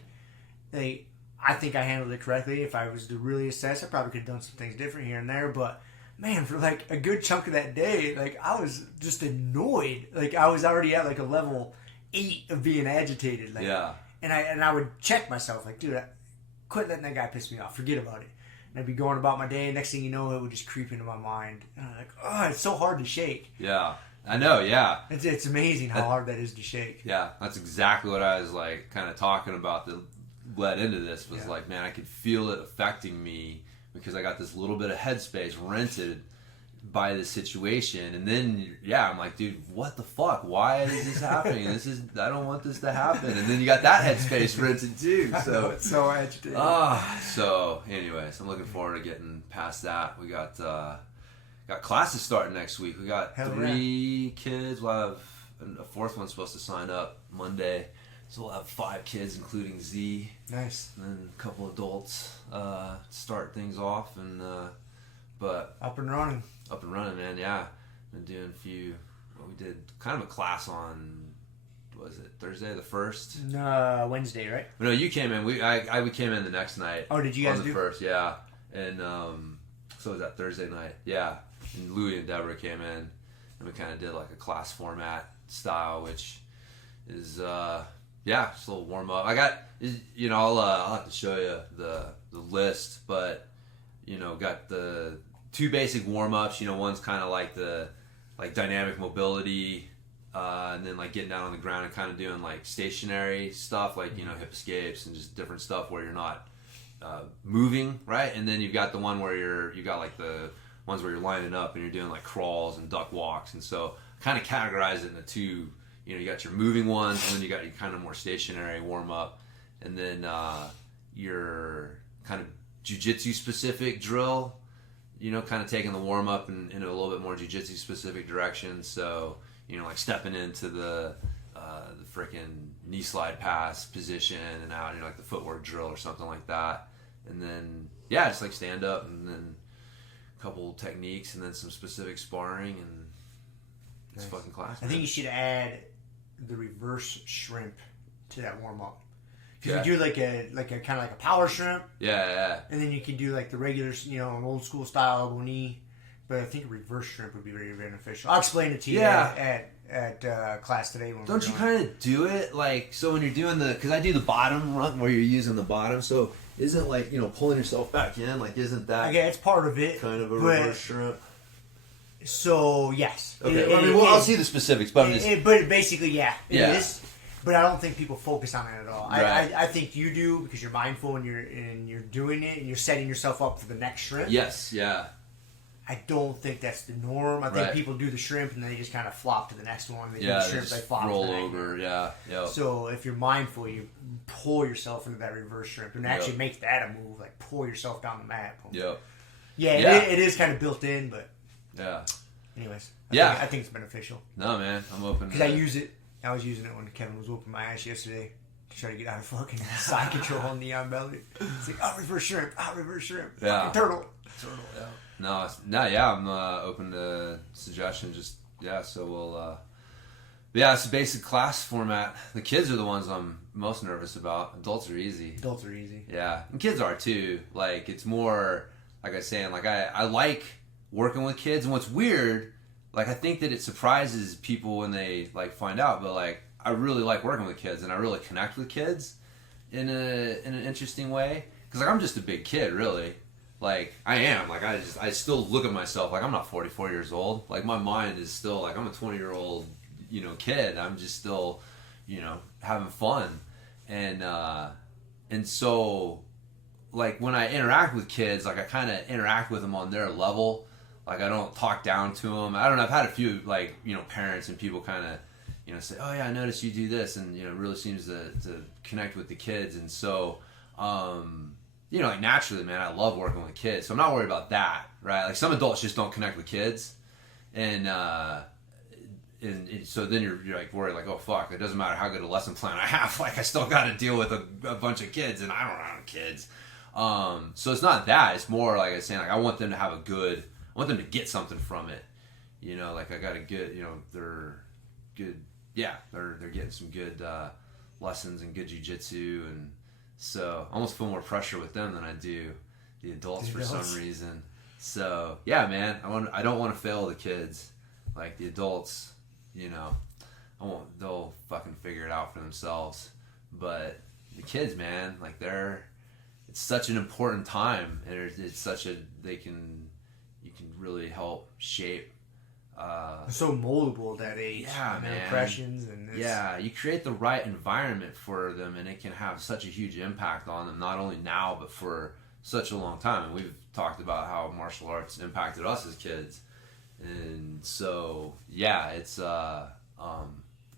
I think I handled it correctly. If I was to really assess, I probably could have done some things different here and there. But man, for like a good chunk of that day, like I was just annoyed. Like I was already at like a level 8 of being agitated. Like, yeah. And I would check myself, like, dude, quit letting that guy piss me off. Forget about it. And I'd be going about my day. Next thing you know, it would just creep into my mind. And I'm like, oh, it's so hard to shake. Yeah. I know, yeah. It's amazing how hard that is to shake. Yeah, that's exactly what I was like kind of talking about that led into this was like, man, I could feel it affecting me because I got this little bit of headspace rented by this situation. And then, I'm like, dude, what the fuck? Why is this happening? I don't want this to happen. And then you got that headspace rented too. So it's so agitated. So anyways, I'm looking forward to getting past that. We got classes starting next week. We got 3 kids. We'll have a 4th one supposed to sign up Monday. So we'll have 5 kids, including Z. Nice. And then a couple adults to start things off. And but up and running, man. Yeah, been doing a few. Well, we did kind of a class on. Was it Thursday the 1st? Wednesday, right? No, you came in. We came in the next night. Oh, did you guys on the do? 1st? Yeah, and so it was that Thursday night. Yeah, and Louie and Deborah came in, and we kind of did like a class format style, which is just a little warm up. I got I'll have to show you the list, but got the 2 basic warm ups. One's kind of like the dynamic mobility. And then like getting down on the ground and kind of doing like stationary stuff like hip escapes and just different stuff where you're not moving, right? And then you've got the one where you got like the ones where you're lining up and you're doing like crawls and duck walks. And so kind of categorize it into 2. You got your moving ones, and then you got your kind of more stationary warm up, and then your kind of jiu-jitsu specific drill. Kind of taking the warm up in a little bit more jiu-jitsu specific direction. So like stepping into the freaking knee slide pass position and out, like the footwork drill or something like that. And then just like stand up, and then a couple techniques, and then some specific sparring, and it's fucking class. I think you should add the reverse shrimp to that warm up. Because you do like a kind of like a power shrimp. Yeah. And then you can do like the regular, an old school style elbow knee. But I think a reverse shrimp would be very beneficial. I'll explain it to you at class today. Don't you kind of do it like so when you're doing because I do the bottom run where you're using the bottom. So isn't like pulling yourself back in like isn't that? Okay, it's part of it. Kind of a reverse shrimp. So yes. Okay. I'll see the specifics, but but basically, it Yeah. is. But I don't think people focus on it at all. Right. I think you do because you're mindful and you're doing it and you're setting yourself up for the next shrimp. Yes. Yeah. I don't think that's the norm. I think people do the shrimp and then they just kind of flop to the next one. They do the shrimp, they flop roll to the over. Yeah. Yep. So if you're mindful, you pull yourself into that reverse shrimp and actually make that a move. Like pull yourself down the mat. Yep. Yeah, it is kind of built in, but anyways, I think it's beneficial. No, man, I'm open. Because I use it. I was using it when Kevin was whooping my ass yesterday to try to get out of fucking side control on Neon Belly. It's like, reverse shrimp, fucking turtle. Yeah. I'm open to suggestions. So we'll. It's a basic class format. The kids are the ones I'm most nervous about. Adults are easy. Yeah, and kids are too. Like it's more like I was saying. Like I like working with kids, and what's weird. Like, I think that it surprises people when they, like, find out, but, like, I really like working with kids, and I really connect with kids in an interesting way. Because, like, I'm just a big kid, really. Like, I am. Like, I still look at myself like I'm not 44 years old. Like, my mind is still, like, I'm a 20-year-old, kid. I'm just still, having fun. And so, like, when I interact with kids, like, I kind of interact with them on their level. Like, I don't talk down to them. I don't know. I've had a few, like, parents and people kind of, say, oh yeah, I noticed you do this, and it really seems to connect with the kids. And so like naturally, man, I love working with kids, so I'm not worried about that, right? Like some adults just don't connect with kids, and so then you're like worried, like, oh fuck, it doesn't matter how good a lesson plan I have, like I still got to deal with a bunch of kids, and I don't have kids. So it's not that, it's more like I was saying, like I want them to get something from it, like I got to get, they're good, yeah, they're getting some good lessons and good jiu-jitsu, and so I almost feel more pressure with them than I do the adults for some reason. So yeah, man, I don't want to fail the kids. Like the adults, they'll fucking figure it out for themselves. But the kids, man, like it's such an important time, and it's such you can really help shape. They're so moldable at that age. Yeah, man. Impressions and you create the right environment for them, and it can have such a huge impact on them, not only now but for such a long time. And we've talked about how martial arts impacted us as kids, and so yeah, it's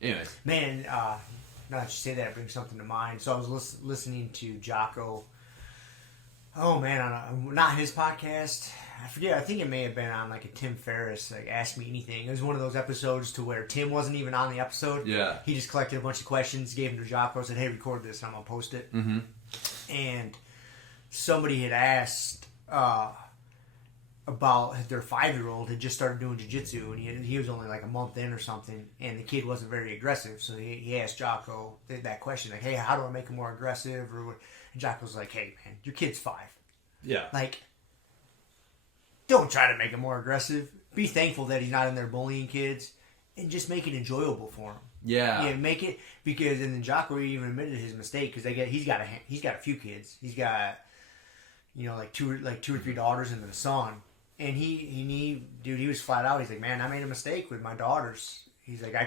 anyways. Man, now that you say that, it brings something to mind. So I was listening to Jocko. Oh man, on not his podcast. I forget. I think it may have been on like a Tim Ferriss, like Ask Me Anything. It was one of those episodes to where Tim wasn't even on the episode. Yeah. He just collected a bunch of questions, gave them to Jocko, said, "Hey, record this, and I'm gonna post it." Mm-hmm. And somebody had asked about their 5-year-old had just started doing jiu-jitsu, and he was only like a month in or something, and the kid wasn't very aggressive. So he asked Jocko that question, like, "Hey, how do I make him more aggressive?" Or what? And Jocko's like, "Hey, man, your kid's 5. Yeah. Like, don't try to make him more aggressive. Be thankful that he's not in there bullying kids, and just make it enjoyable for him." Yeah. Make it, because, and then Jocko even admitted his mistake, because he's got a few kids. He's got, like two or three daughters and then a son. And he was flat out. He's like, "Man, I made a mistake with my daughters." He's like, I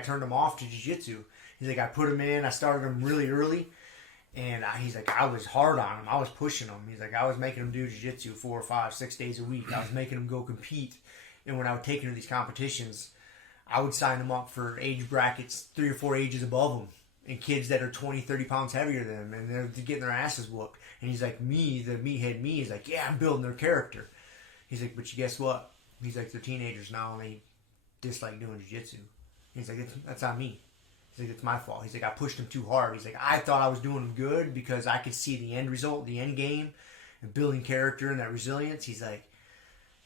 turned them off to jiu-jitsu. He's like, I put them in. I started them really early. And he's like, I was hard on them. I was pushing them. He's like, I was making them do jiu-jitsu 4, 5, 6 days a week. I was making them go compete. And when I would take them to these competitions, I would sign them up for age brackets 3 or 4 ages above them. And kids that are 20, 30 pounds heavier than them. And they're getting their asses whooped. And he's like, the meathead me, is like, yeah, I'm building their character. He's like, but guess what? He's like, they're teenagers now and they dislike doing jiu-jitsu. He's like, that's on me. He's like, it's my fault. He's like, I pushed him too hard. He's like, I thought I was doing him good because I could see the end result, the end game, and building character and that resilience. He's like,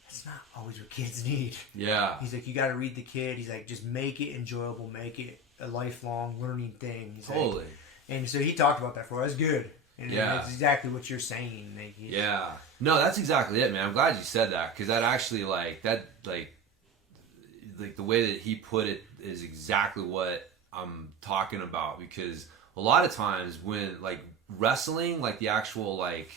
that's not always what kids need. Yeah. He's like, you got to read the kid. He's like, just make it enjoyable, make it a lifelong learning thing. He's totally. Like, and so he talked about that for us. Good. And yeah. That's exactly what you're saying. Like, yeah. No, that's exactly it, man. I'm glad you said that, because that actually, like the way that he put it is exactly what I'm talking about. Because a lot of times when, like, wrestling, like the actual, like,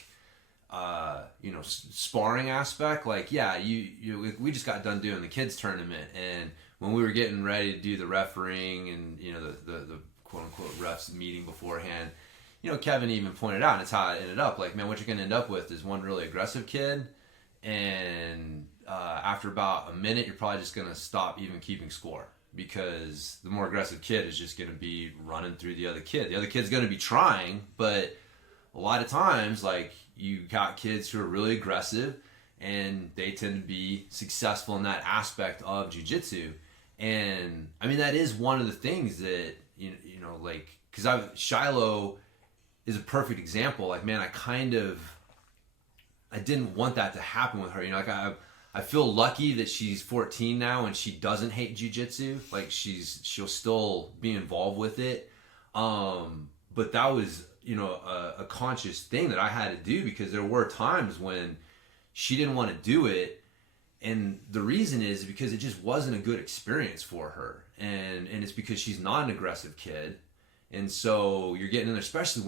sparring aspect, like, yeah, we just got done doing the kids tournament, and when we were getting ready to do the refereeing and, the quote unquote refs meeting beforehand, Kevin even pointed out, and it's how it ended up. Like, man, what you're going to end up with is one really aggressive kid, and after about a minute, you're probably just going to stop even keeping score, because the more aggressive kid is just going to be running through the other kid. The other kid's going to be trying, but a lot of times, like, you got kids who are really aggressive, and they tend to be successful in that aspect of jiu-jitsu. And, I mean, that is one of the things that, like, because Shiloh is a perfect example. Like, man, I didn't want that to happen with her. Like, I feel lucky that she's 14 now and she doesn't hate jiu-jitsu. Like, she'll still be involved with it. But that was, a conscious thing that I had to do, because there were times when she didn't want to do it. And the reason is because it just wasn't a good experience for her. And it's because she's not an aggressive kid. And so you're getting in there, especially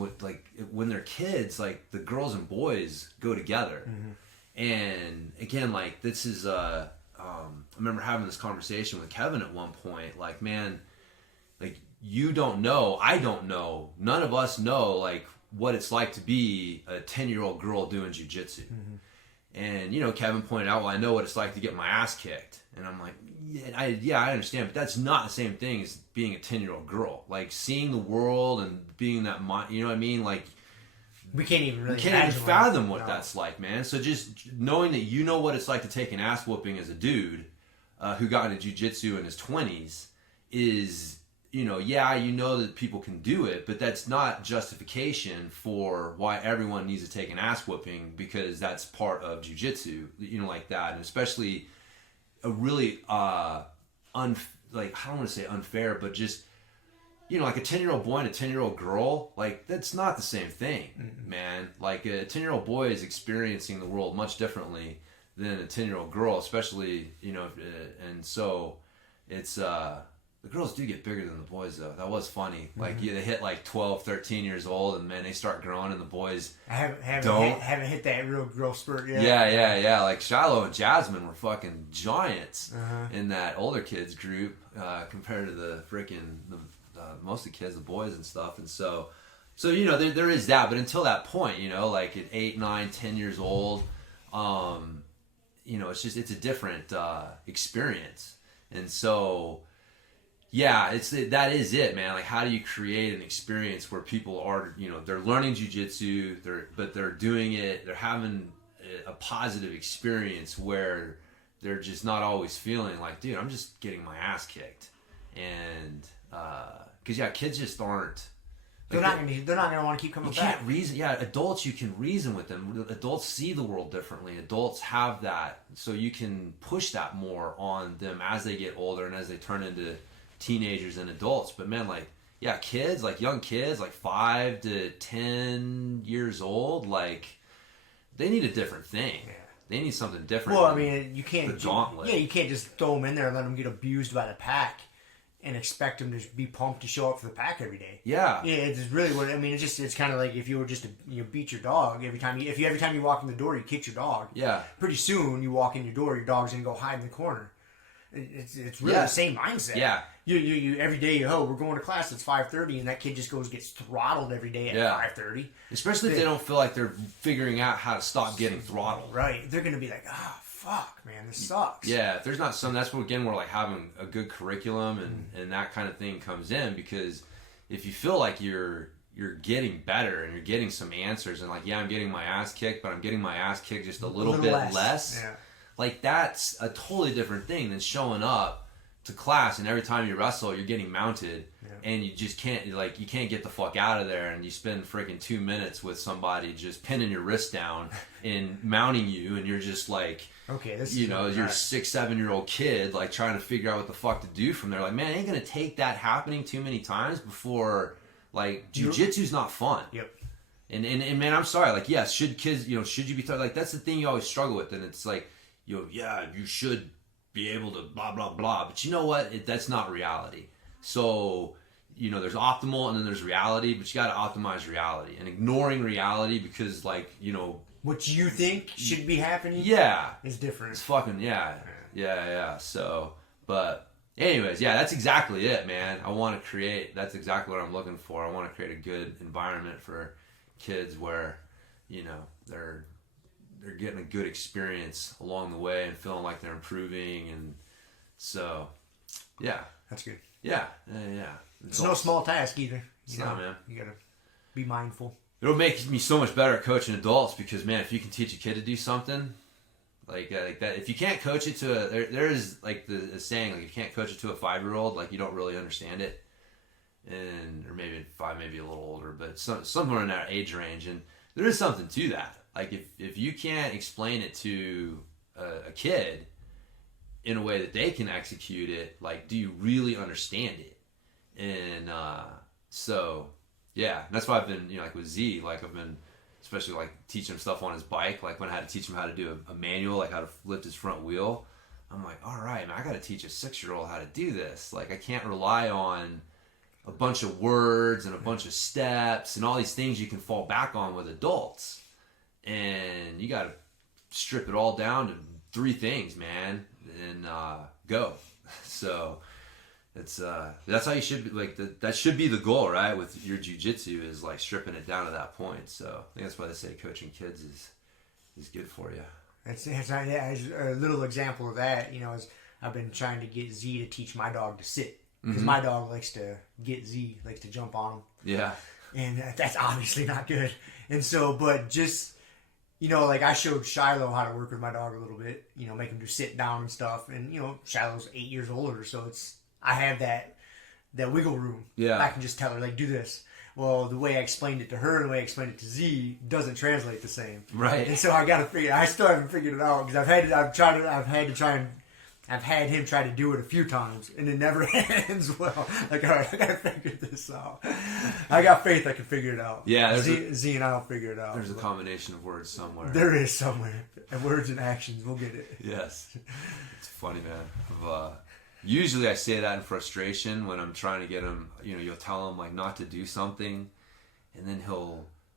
when they're kids, like, the girls and boys go together. Mm-hmm. And again, like, this is, I remember having this conversation with Kevin at one point, like, man, like, you don't know, I don't know, none of us know, like, what it's like to be a 10-year-old girl doing jiu-jitsu. Mm-hmm. And, Kevin pointed out, well, I know what it's like to get my ass kicked. And I'm like, I understand, but that's not the same thing as being a 10-year-old girl. Like, seeing the world and being that, you know what I mean? Like, we can't even fathom what that's like, man. So just knowing that you know what it's like to take an ass whooping as a dude who got into jiu-jitsu in his 20s is, you know that people can do it, but that's not justification for why everyone needs to take an ass whooping, because that's part of jiu-jitsu, like that. And especially a really, I don't want to say unfair, but just, like a 10-year-old boy and a 10-year-old girl, like, that's not the same thing, man. Like, a 10-year-old boy is experiencing the world much differently than a 10-year-old girl, especially, and so it's, the girls do get bigger than the boys, though. That was funny. Like, they hit like 12, 13 years old, and man, they start growing, and the boys haven't hit that real growth spurt yet. Yeah. Like, Shiloh and Jasmine were fucking giants in that older kids group compared to the freaking most of the kids, the boys and stuff. And so there is that. But until that point, like at 8, 9, 10 years old, it's a different experience. And so, yeah, that is it, man. Like, how do you create an experience where people are, they're learning jiu-jitsu, but they're doing it, they're having a positive experience where they're just not always feeling like, dude, I'm just getting my ass kicked. And because kids just aren't. They're not gonna want to keep coming back. You can't reason. Yeah, adults, you can reason with them. Adults see the world differently. Adults have that, so you can push that more on them as they get older and as they turn into teenagers and adults. But man, kids, like young kids, like 5 to 10 years old, like, they need a different thing. Yeah. They need something different. Well, I mean, you can't. The gauntlet. You can't just throw them in there and let them get abused by the pack and expect them to be pumped to show up for the pack every day. Yeah. Yeah, it's really what I mean. It's kind of like if you were just to beat your dog every time you walk in the door, you kick your dog. Yeah. Pretty soon you walk in your door, your dog's gonna go hide in the corner. It's really the same mindset. Yeah. You every day. We're going to class. It's 5:30, and that kid just gets throttled every day at 5:30. Especially if they don't feel like they're figuring out how to stop getting throttled. Right. They're gonna be like, fuck, man, this sucks. Yeah, if there's not some, that's where, again, we're like having a good curriculum and that kind of thing comes in, because if you feel like you're getting better and you're getting some answers and like, I'm getting my ass kicked, but I'm getting my ass kicked just a little bit less. Yeah. Like, that's a totally different thing than showing up to class and every time you wrestle, you're getting mounted and you just can't, you can't get the fuck out of there, and you spend freaking 2 minutes with somebody just pinning your wrist down and mounting you, and you're just like, okay, this you're a 6, 7-year-old kid, like, trying to figure out what the fuck to do from there. Like, man, it ain't gonna take that happening too many times before, like, jiu-jitsu's not fun. Yep. And man, I'm sorry, like, yes, should kids, should you be taught, like, that's the thing you always struggle with, and it's like, you should be able to blah, blah, blah, but you know what? That's not reality. So, there's optimal and then there's reality, but you got to optimize reality, and ignoring reality because, like, what you think should be happening is different. It's fucking, yeah. So, but anyways, that's exactly it, man. That's exactly what I'm looking for. I want to create a good environment for kids where, they're getting a good experience along the way and feeling like they're improving. And so, that's good. Yeah. It's no small task either. It's not, man. You gotta be mindful. It'll make me so much better at coaching adults, because, man, if you can teach a kid to do something like that, if you can't coach it to there is like the saying, like, you can't coach it to a 5-year-old, like, you don't really understand it, or maybe 5, maybe a little older, but somewhere in that age range, and there is something to that. Like, if you can't explain it to a kid in a way that they can execute it, like, do you really understand it? And so, that's why I've been, like with Z, like, I've been especially like teaching him stuff on his bike. Like when I had to teach him how to do a manual, like how to lift his front wheel. I'm like, all right, man, I got to teach a 6-year-old how to do this. Like I can't rely on a bunch of words and a bunch of steps and all these things you can fall back on with adults. And you got to strip it all down to 3 things, man, and go. So it's that's how you should be. Like that should be the goal, right? With your jiu-jitsu is like stripping it down to that point. So I think that's why they say coaching kids is good for you. It's a little example of that, is I've been trying to get Z to teach my dog to sit. Because my dog likes to get Z, likes to jump on him. Yeah. And that's obviously not good. And so, but just, like I showed Shiloh how to work with my dog a little bit, make him do sit down and stuff. And, Shiloh's 8 years older, so I have that wiggle room. Yeah. I can just tell her, like, do this. Well, the way I explained it to her and the way I explained it to Z doesn't translate the same. Right. And so I still haven't figured it out because I've had him try to do it a few times, and it never ends well. Like, all right, I gotta figure this out. I got faith I can figure it out. Yeah, Z and I'll figure it out. There's a combination of words somewhere. There is somewhere. And words and actions, we'll get it. Yes. It's funny, man. Usually I say that in frustration when I'm trying to get him, you'll tell him, like, not to do something, and then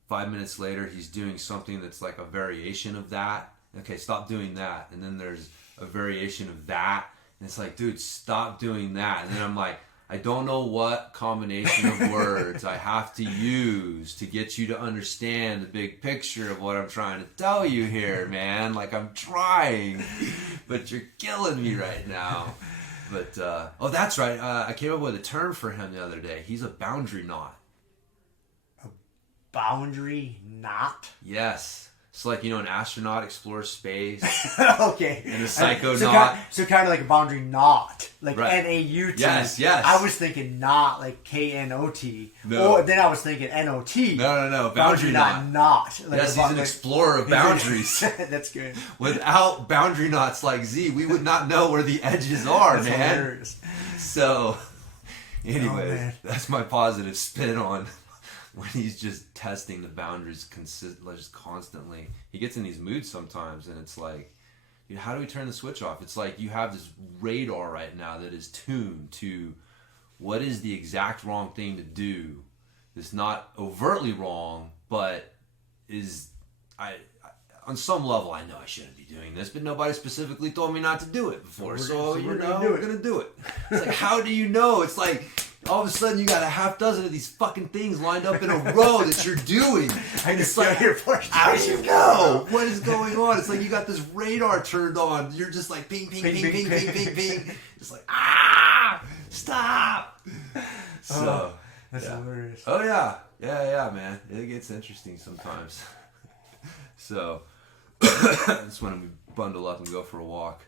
5 minutes later, he's doing something that's like a variation of that. Okay, stop doing that. And then there's a variation of that, and it's like, dude, stop doing that. And then I'm like, I don't know what combination of words I have to use to get you to understand the big picture of what I'm trying to tell you here, man. Like, I'm trying, but you're killing me right now. But oh, that's right, I came up with a term for him the other day. He's a boundary knot. A boundary knot? Yes. It's like, an astronaut explores space. Okay. And a psychonaut. So kind of like a boundary knot. Like right. N-A-U-T. Yes. I was thinking knot, like K-N-O-T. No. Or then I was thinking N-O-T. No. Boundary knot. Like yes, he's an explorer of boundaries. That's good. Without boundary knots like Z, we would not know where the edges are, That's man. Hilarious. So, anyways, man. that's my positive spin on when he's just testing the boundaries just constantly. He gets in these moods sometimes, and it's like, dude, how do we turn the switch off? It's like you have this radar right now that is tuned to what is the exact wrong thing to do. It's not overtly wrong, but on some level, I know I shouldn't be doing this, but nobody specifically told me not to do it before. So we're gonna do it. It's like, how do you know? It's like, all of a sudden you got a half dozen of these fucking things lined up in a row that you're doing. And it's like, how do you know? What is going on? It's like you got this radar turned on. You're just like ping, ping, ping, ping, ping, ping, ping. Just like, stop. So that's hilarious. Oh yeah, man. It gets interesting sometimes. So that's when we bundle up and go for a walk.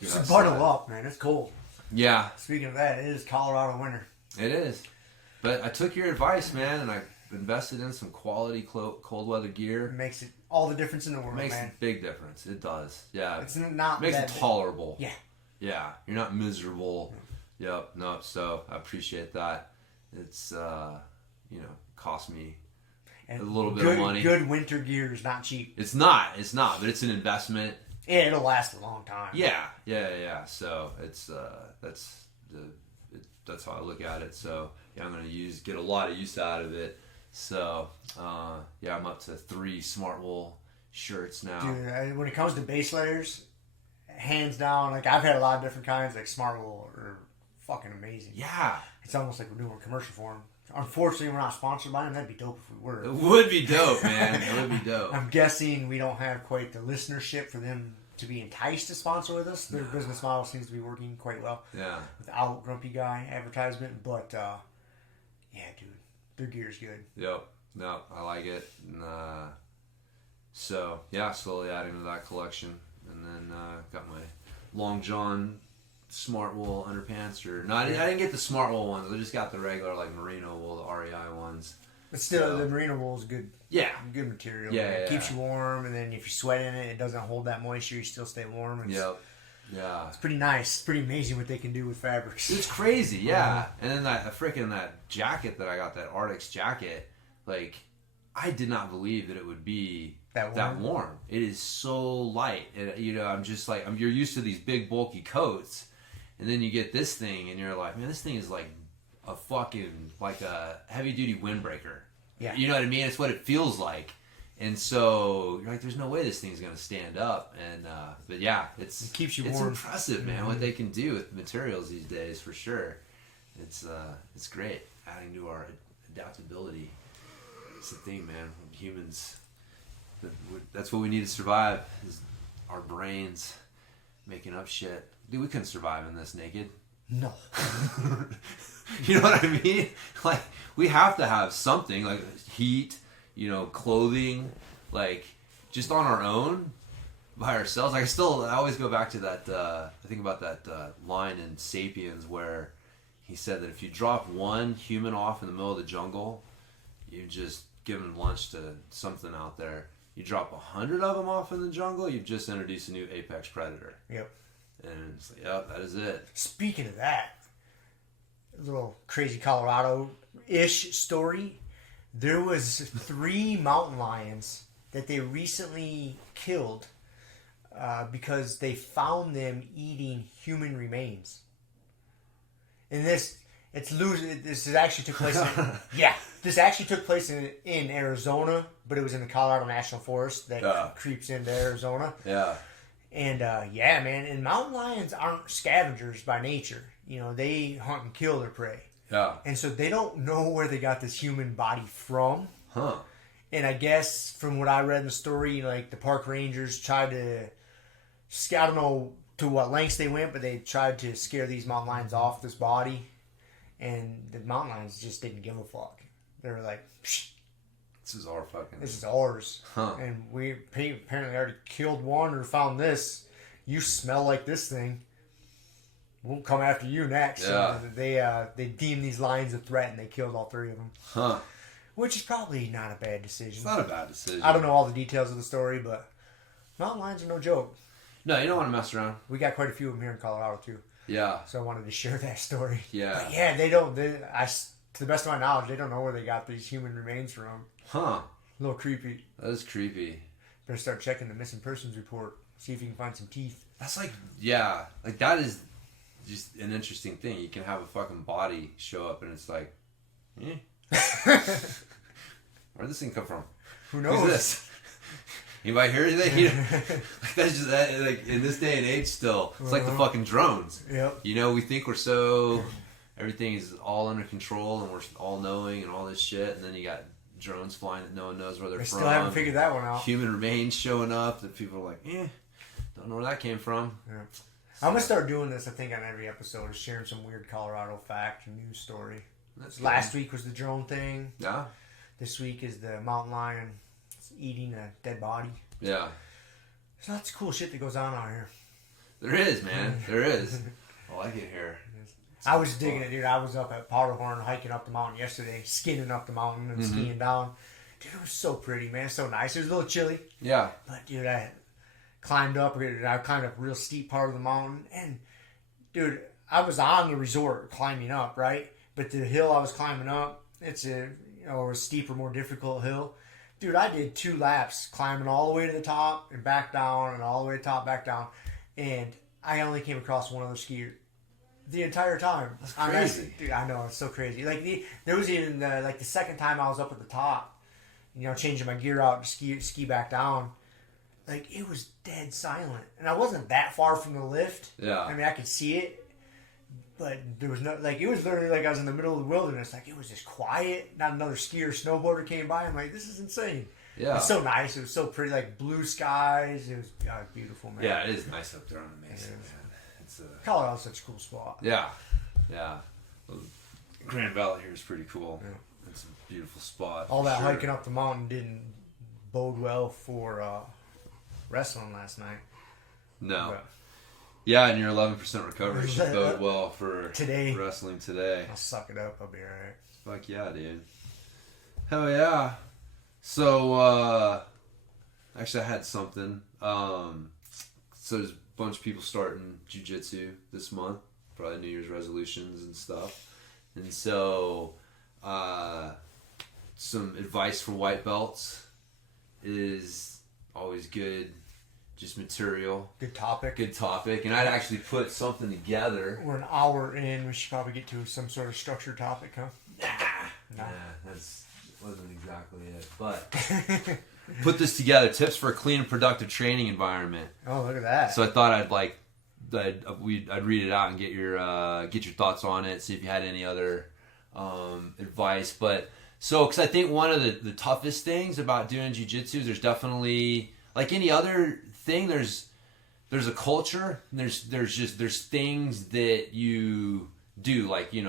Just bundle up, man. It's cold. Yeah. Speaking of that, it is Colorado winter. It is. But I took your advice, man, and I invested in some quality cold weather gear. It makes it all the difference in the world, It makes man. a big difference. It does. Yeah. It's not makes it tolerable. Yeah. Yeah. You're not miserable. Yep. No. So I appreciate that. It's cost me a little bit of money. Good winter gear is not cheap. It's not, but it's an investment. Yeah, it'll last a long time. Yeah. So it's that's how I look at it. So yeah, I'm gonna get a lot of use out of it. So I'm up to 3 smart wool shirts now. Dude, when it comes to base layers, hands down, like I've had a lot of different kinds. Like smart wool are fucking amazing. Yeah, it's almost like we're doing a commercial for them. Unfortunately, we're not sponsored by them. That'd be dope if we were. It would be dope, man. It would be dope. I'm guessing we don't have quite the listenership for them to be enticed to sponsor with us. Their business model seems to be working quite well. Yeah. Without Grumpy Guy advertisement. But, yeah, dude. Their gear's good. Yep. No, I like it. And, so, yeah, slowly adding to that collection. And then got my Long John smart wool underpants. I didn't get the smart wool ones. I just got the regular, like, merino wool, the REI ones. But still, the merino wool is good. Yeah. Good material. Yeah, It keeps you warm, and then if you sweat in it, it doesn't hold that moisture. You still stay warm. Yep. Yeah. It's pretty nice. It's pretty amazing what they can do with fabrics. It's crazy, yeah. And then that jacket that I got, that Arctic's jacket, like, I did not believe that it would be that warm. It is so light. I'm just like, you're used to these big bulky coats, and then you get this thing, and you're like, man, this thing is like a fucking, like a heavy duty windbreaker. Yeah. You know what I mean? It's what it feels like. And so you're like, there's no way this thing's gonna stand up. And but yeah, it keeps you it's warm. impressive, man, what they can do with materials these days, for sure. It's great, adding to our adaptability. It's the thing, man. Humans, that's what we need to survive, is our brains making up shit. Dude, we couldn't survive in this naked. No. You know what I mean? Like, we have to have something, like heat, clothing, like, just on our own, by ourselves. Like, I always go back to that, I think about that line in Sapiens where he said that if you drop one human off in the middle of the jungle, you've just given lunch to something out there. You drop 100 of them off in the jungle, you've just introduced a new apex predator. Yep. And it's like, yep, that is it. Speaking of that, a little crazy Colorado-ish story. There was 3 mountain lions that they recently killed because they found them eating human remains. And this actually took place this actually took place in Arizona, but it was in the Colorado National Forest that creeps into Arizona. Yeah. And man, and mountain lions aren't scavengers by nature. They hunt and kill their prey. Yeah. And so they don't know where they got this human body from. Huh. And I guess from what I read in the story, like the park rangers tried to, I don't know to what lengths they went, but they tried to scare these mountain lions off this body. And the mountain lions just didn't give a fuck. They were like, psh, this is ours. Huh. And we apparently already killed one or found this. You smell like this thing. We'll come after you next. Yeah. So they deemed these lions a threat and they killed all 3 of them. Huh. Which is probably not a bad decision. It's not a bad decision. I don't know all the details of the story, but mountain lions are no joke. No, you don't want to mess around. We got quite a few of them here in Colorado too. Yeah. So I wanted to share that story. Yeah. But yeah, to the best of my knowledge, they don't know where they got these human remains from. Huh. A little creepy. That is creepy. Better start checking the missing persons report. See if you can find some teeth. That's like that is just an interesting thing. You can have a fucking body show up and it's like, where'd this thing come from? Who knows? Who's this? Anybody hear anything? That's just that, like in this day and age still. It's like the fucking drones. Yep. We think everything is all under control and we're all knowing and all this shit, and then you got drones flying that no one knows where they're from. Still haven't figured that one out. Human remains showing up that people are like, don't know where that came from. Yeah. I'm gonna start doing this. I think on every episode is sharing some weird Colorado fact or news story. Last week was the drone thing. Yeah. This week is the mountain lion eating a dead body. Yeah. There's lots of cool shit that goes on out here. There is, man. There is. I like it here. I was digging it, dude. I was up at Powderhorn hiking up the mountain yesterday, skinning up the mountain and skiing down. Dude, it was so pretty, man. So nice. It was a little chilly. Yeah. But, dude, I climbed up a real steep part of the mountain. And, dude, I was on the resort climbing up, right? But the hill I was climbing up, it's a steeper, more difficult hill. Dude, I did 2 laps climbing all the way to the top and back down and all the way to the top, back down. And I only came across one other skier the entire time. That's crazy. Dude, I know, it's so crazy. Like, there was even, the second time I was up at the top, changing my gear out to ski back down. Like, it was dead silent. And I wasn't that far from the lift. Yeah. I mean, I could see it. But there was no, like, it was literally like I was in the middle of the wilderness. Like, it was just quiet. Not another skier or snowboarder came by. I'm like, this is insane. Yeah. It was so nice. It was so pretty, like blue skies. It was beautiful, man. Yeah, it is nice up there on the Mesa, man. It's Colorado's such a cool spot. Yeah. Yeah. Well, Grand Valley here is pretty cool. Yeah. It's a beautiful spot. All that hiking up the mountain didn't bode well for wrestling last night. No. But, yeah, and your 11% recovery should bode well for today. Wrestling today. I'll suck it up. I'll be alright. Fuck yeah, dude. Hell yeah. So, actually I had something. So there's a bunch of people starting jiu-jitsu this month. Probably New Year's resolutions and stuff. And so, some advice from white belts is always good. Just material. Good topic. And I'd actually put something together. We're an hour in. We should probably get to some sort of structured topic, huh? Nah, that wasn't exactly it. But put this together. Tips for a clean and productive training environment. Oh, look at that. So I thought I'd read it out and get your thoughts on it. See if you had any other advice. But because I think one of the toughest things about doing jiu-jitsu, there's definitely, like any other thing, there's there's a culture, and there's things that you do, like, you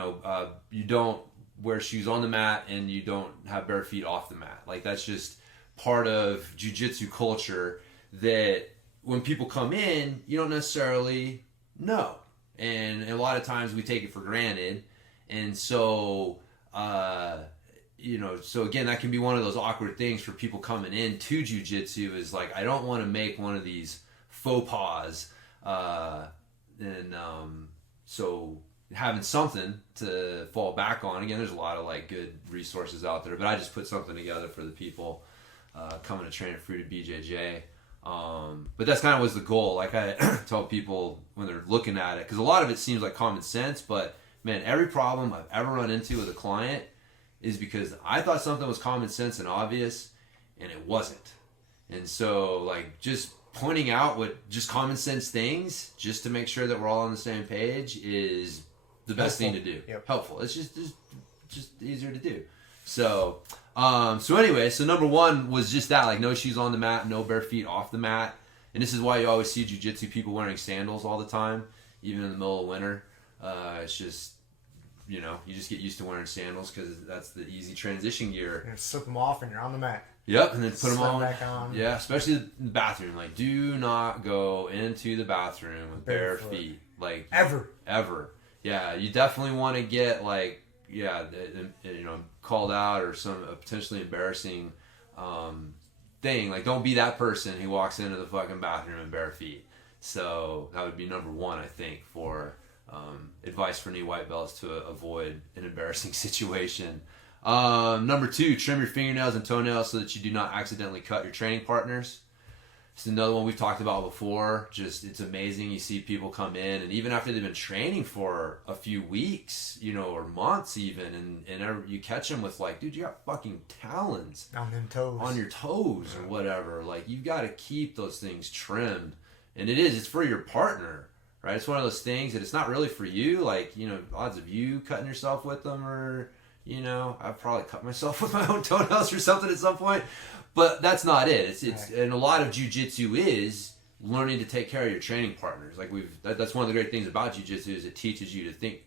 don't wear shoes on the mat and you don't have bare feet off the mat. Like, that's just part of jiu-jitsu culture that when people come in, you don't necessarily know. And a lot of times we take it for granted. And so, so again, that can be one of those awkward things for people coming in to jiu-jitsu, is like, I don't want to make one of these faux pas. So having something to fall back on. Again, there's a lot of like good resources out there, but I just put something together for the people coming to train at Fruited BJJ. But that's kind of was the goal. Like I tell people when they're looking at it, because a lot of it seems like common sense, but man, every problem I've ever run into with a client is because I thought something was common sense and obvious, and it wasn't. And so, like, just pointing out what just common sense things, just to make sure that we're all on the same page, is the best thing to do. Yep. Helpful. It's just easier to do. So, anyway, so number one was just that, like, no shoes on the mat, no bare feet off the mat. And this is why you always see jiu-jitsu people wearing sandals all the time, even in the middle of winter. It's just, you just get used to wearing sandals because that's the easy transition gear. And slip them off and you're on the mat. Yep, and then put them on. Back on. Yeah, especially in the bathroom. Like, do not go into the bathroom with bare feet. Like, Ever. Yeah, you definitely want to get, like, called out or some potentially embarrassing thing. Like, don't be that person who walks into the fucking bathroom in bare feet. So that would be number one, I think, for advice for new white belts to avoid an embarrassing situation. Number two, trim your fingernails and toenails so that you do not accidentally cut your training partners. It's another one we've talked about before. Just, it's amazing. You see people come in, and even after they've been training for a few weeks, or months even, and you catch them with, like, dude, you got fucking talons on them toes, on your toes or whatever. Like, you've got to keep those things trimmed. And it's for your partner, right? It's one of those things that it's not really for you. Like, odds of you cutting yourself with them, or, I've probably cut myself with my own toenails or something at some point. But that's not it. It's and a lot of jiu-jitsu is learning to take care of your training partners. Like, that's one of the great things about jiu-jitsu, is it teaches you to think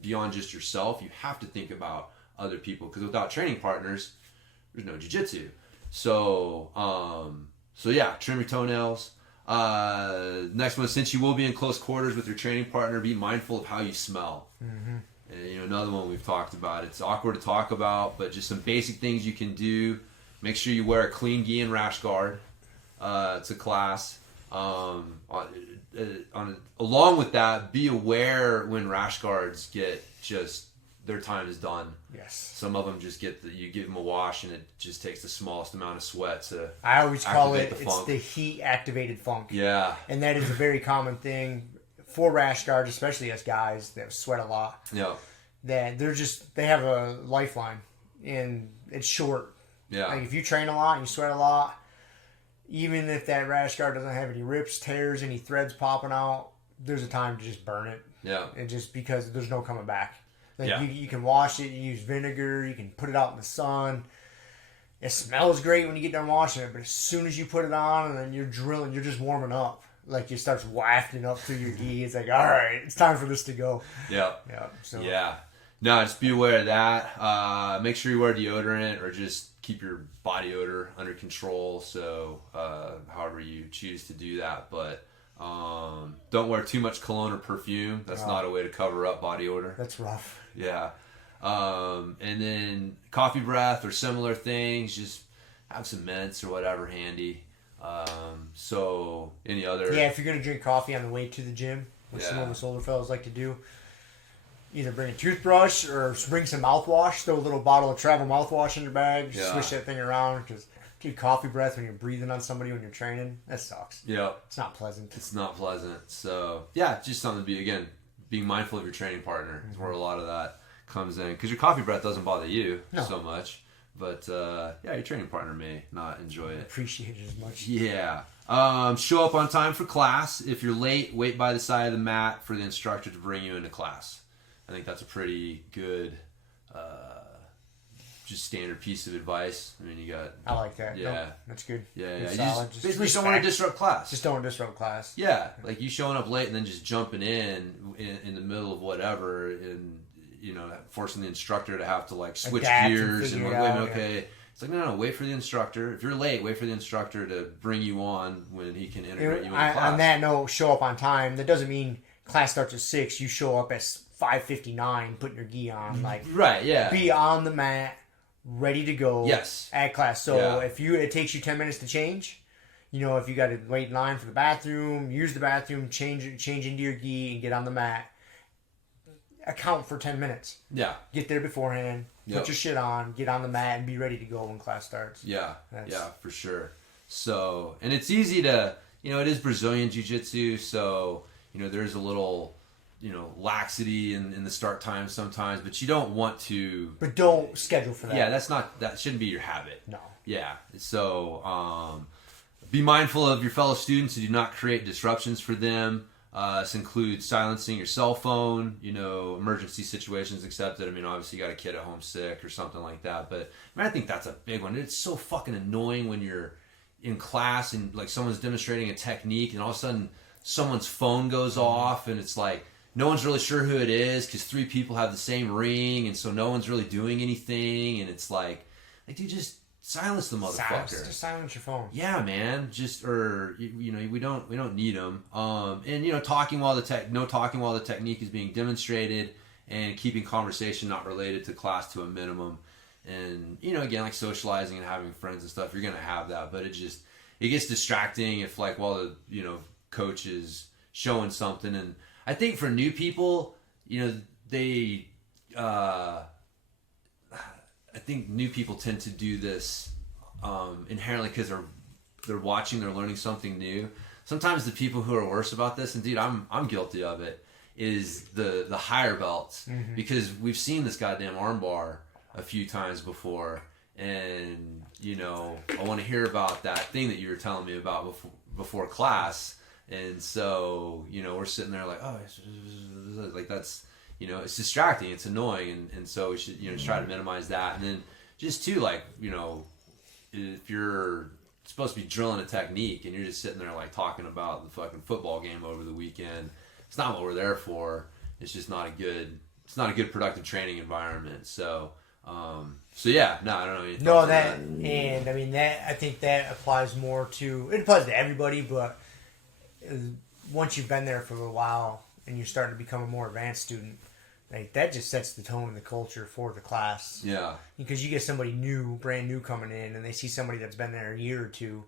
beyond just yourself. You have to think about other people, because without training partners, there's no jiu-jitsu. So yeah, trim your toenails. Next one, since you will be in close quarters with your training partner, be mindful of how you smell. Mm-hmm. And, another one we've talked about. It's awkward to talk about, but just some basic things you can do. Make sure you wear a clean gi and rash guard to class. Along with that, be aware when rash guards get their time is done. Yes. Some of them just you give them a wash and it just takes the smallest amount of sweat to I always call it, the it's funk. the heat activated funk. Yeah. And that is a very common thing for rash guards, especially us guys that sweat a lot. Yeah. That they have a lifeline, and it's short. Yeah. Like, if you train a lot and you sweat a lot, even if that rash guard doesn't have any rips, tears, any threads popping out, there's a time to just burn it. Yeah. And just because there's no coming back. Like, yeah. you can wash it, you use vinegar, you can put it out in the sun. It smells great when you get done washing it, but as soon as you put it on and then you're drilling, you're just warming up. Like, it starts wafting up through your gi. It's like, all right, it's time for this to go. Yeah. Yeah. So. Yeah. No, just be aware of that. Make sure you wear deodorant, or just keep your body odor under control. So, however you choose to do that, but don't wear too much cologne or perfume. That's not a way to cover up body odor. That's rough. Yeah. And then coffee breath or similar things. Just have some mints or whatever handy. So any other? Yeah, if you're gonna drink coffee on the way to the gym, which some of us older fellas like to do. Either bring a toothbrush or bring some mouthwash. Throw a little bottle of travel mouthwash in your bag. Just swish that thing around, because coffee breath when you're breathing on somebody when you're training, that sucks. Yeah. It's not pleasant. It's not pleasant. So, yeah, just something to be, again, being mindful of your training partner is where a lot of that comes in. Because your coffee breath doesn't bother you so much. But, your training partner may not enjoy it. Appreciate it as much. Yeah. Show up on time for class. If you're late, wait by the side of the mat for the instructor to bring you into class. I think that's a pretty good just standard piece of advice. I mean, you got. I like that. Yeah, No, that's good. Yeah, Good, yeah. solid. Just basically don't want to disrupt class. Just don't want to disrupt class. Yeah, like you showing up late and then just jumping in the middle of whatever, and forcing the instructor to have to like switch gears and like, wait a minute, okay. Yeah. It's like no, wait for the instructor. If you're late, wait for the instructor to bring you on when he can integrate you in class. On that note, show up on time. That doesn't mean class starts at 6. You show up at 5:59, putting your gi on, like right, yeah. Be on the mat, ready to go. Yes. At class. So if it takes you 10 minutes to change, if you got to wait in line for the bathroom, use the bathroom, change into your gi, and get on the mat. Account for 10 minutes. Yeah. Get there beforehand. Put your shit on. Get on the mat and be ready to go when class starts. Yeah. Yeah, for sure. So, and it's easy to, it is Brazilian Jiu-Jitsu, so, there's a little, laxity in the start time sometimes, but you don't want to. But don't schedule for that. Yeah, that shouldn't be your habit. No. Yeah. So, be mindful of your fellow students and do not create disruptions for them. This includes silencing your cell phone, emergency situations accepted. I mean, obviously you got a kid at home sick or something like that. But I think that's a big one. It's so fucking annoying when you're in class and like someone's demonstrating a technique and all of a sudden someone's phone goes off and it's like no one's really sure who it is because 3 people have the same ring and so no one's really doing anything. And it's like dude, just silence the motherfucker. Just silence your phone. Yeah, man. We don't need them. And talking while the technique is being demonstrated, and keeping conversation not related to class to a minimum. And again, like socializing and having friends and stuff, you're gonna have that, but it gets distracting if like while the coach is showing something. And I think for new people, they. I think new people tend to do this inherently because they're watching, they're learning something new. Sometimes the people who are worse about this, and dude, I'm guilty of it, is the higher belts, because we've seen this goddamn armbar a few times before, and I want to hear about that thing that you were telling me about before class, and so we're sitting there like, oh, like that's. It's distracting, it's annoying, and so we should, try to minimize that. And then just too, like, if you're supposed to be drilling a technique and you're just sitting there like talking about the fucking football game over the weekend, it's not what we're there for. It's just not a good productive training environment. So, yeah, no, I don't know. No, that, and I mean I think that applies more to, it applies to everybody, but once you've been there for a while and you're starting to become a more advanced student, like that just sets the tone and the culture for the class. Yeah. Because you get somebody brand new coming in, and they see somebody that's been there a year or two,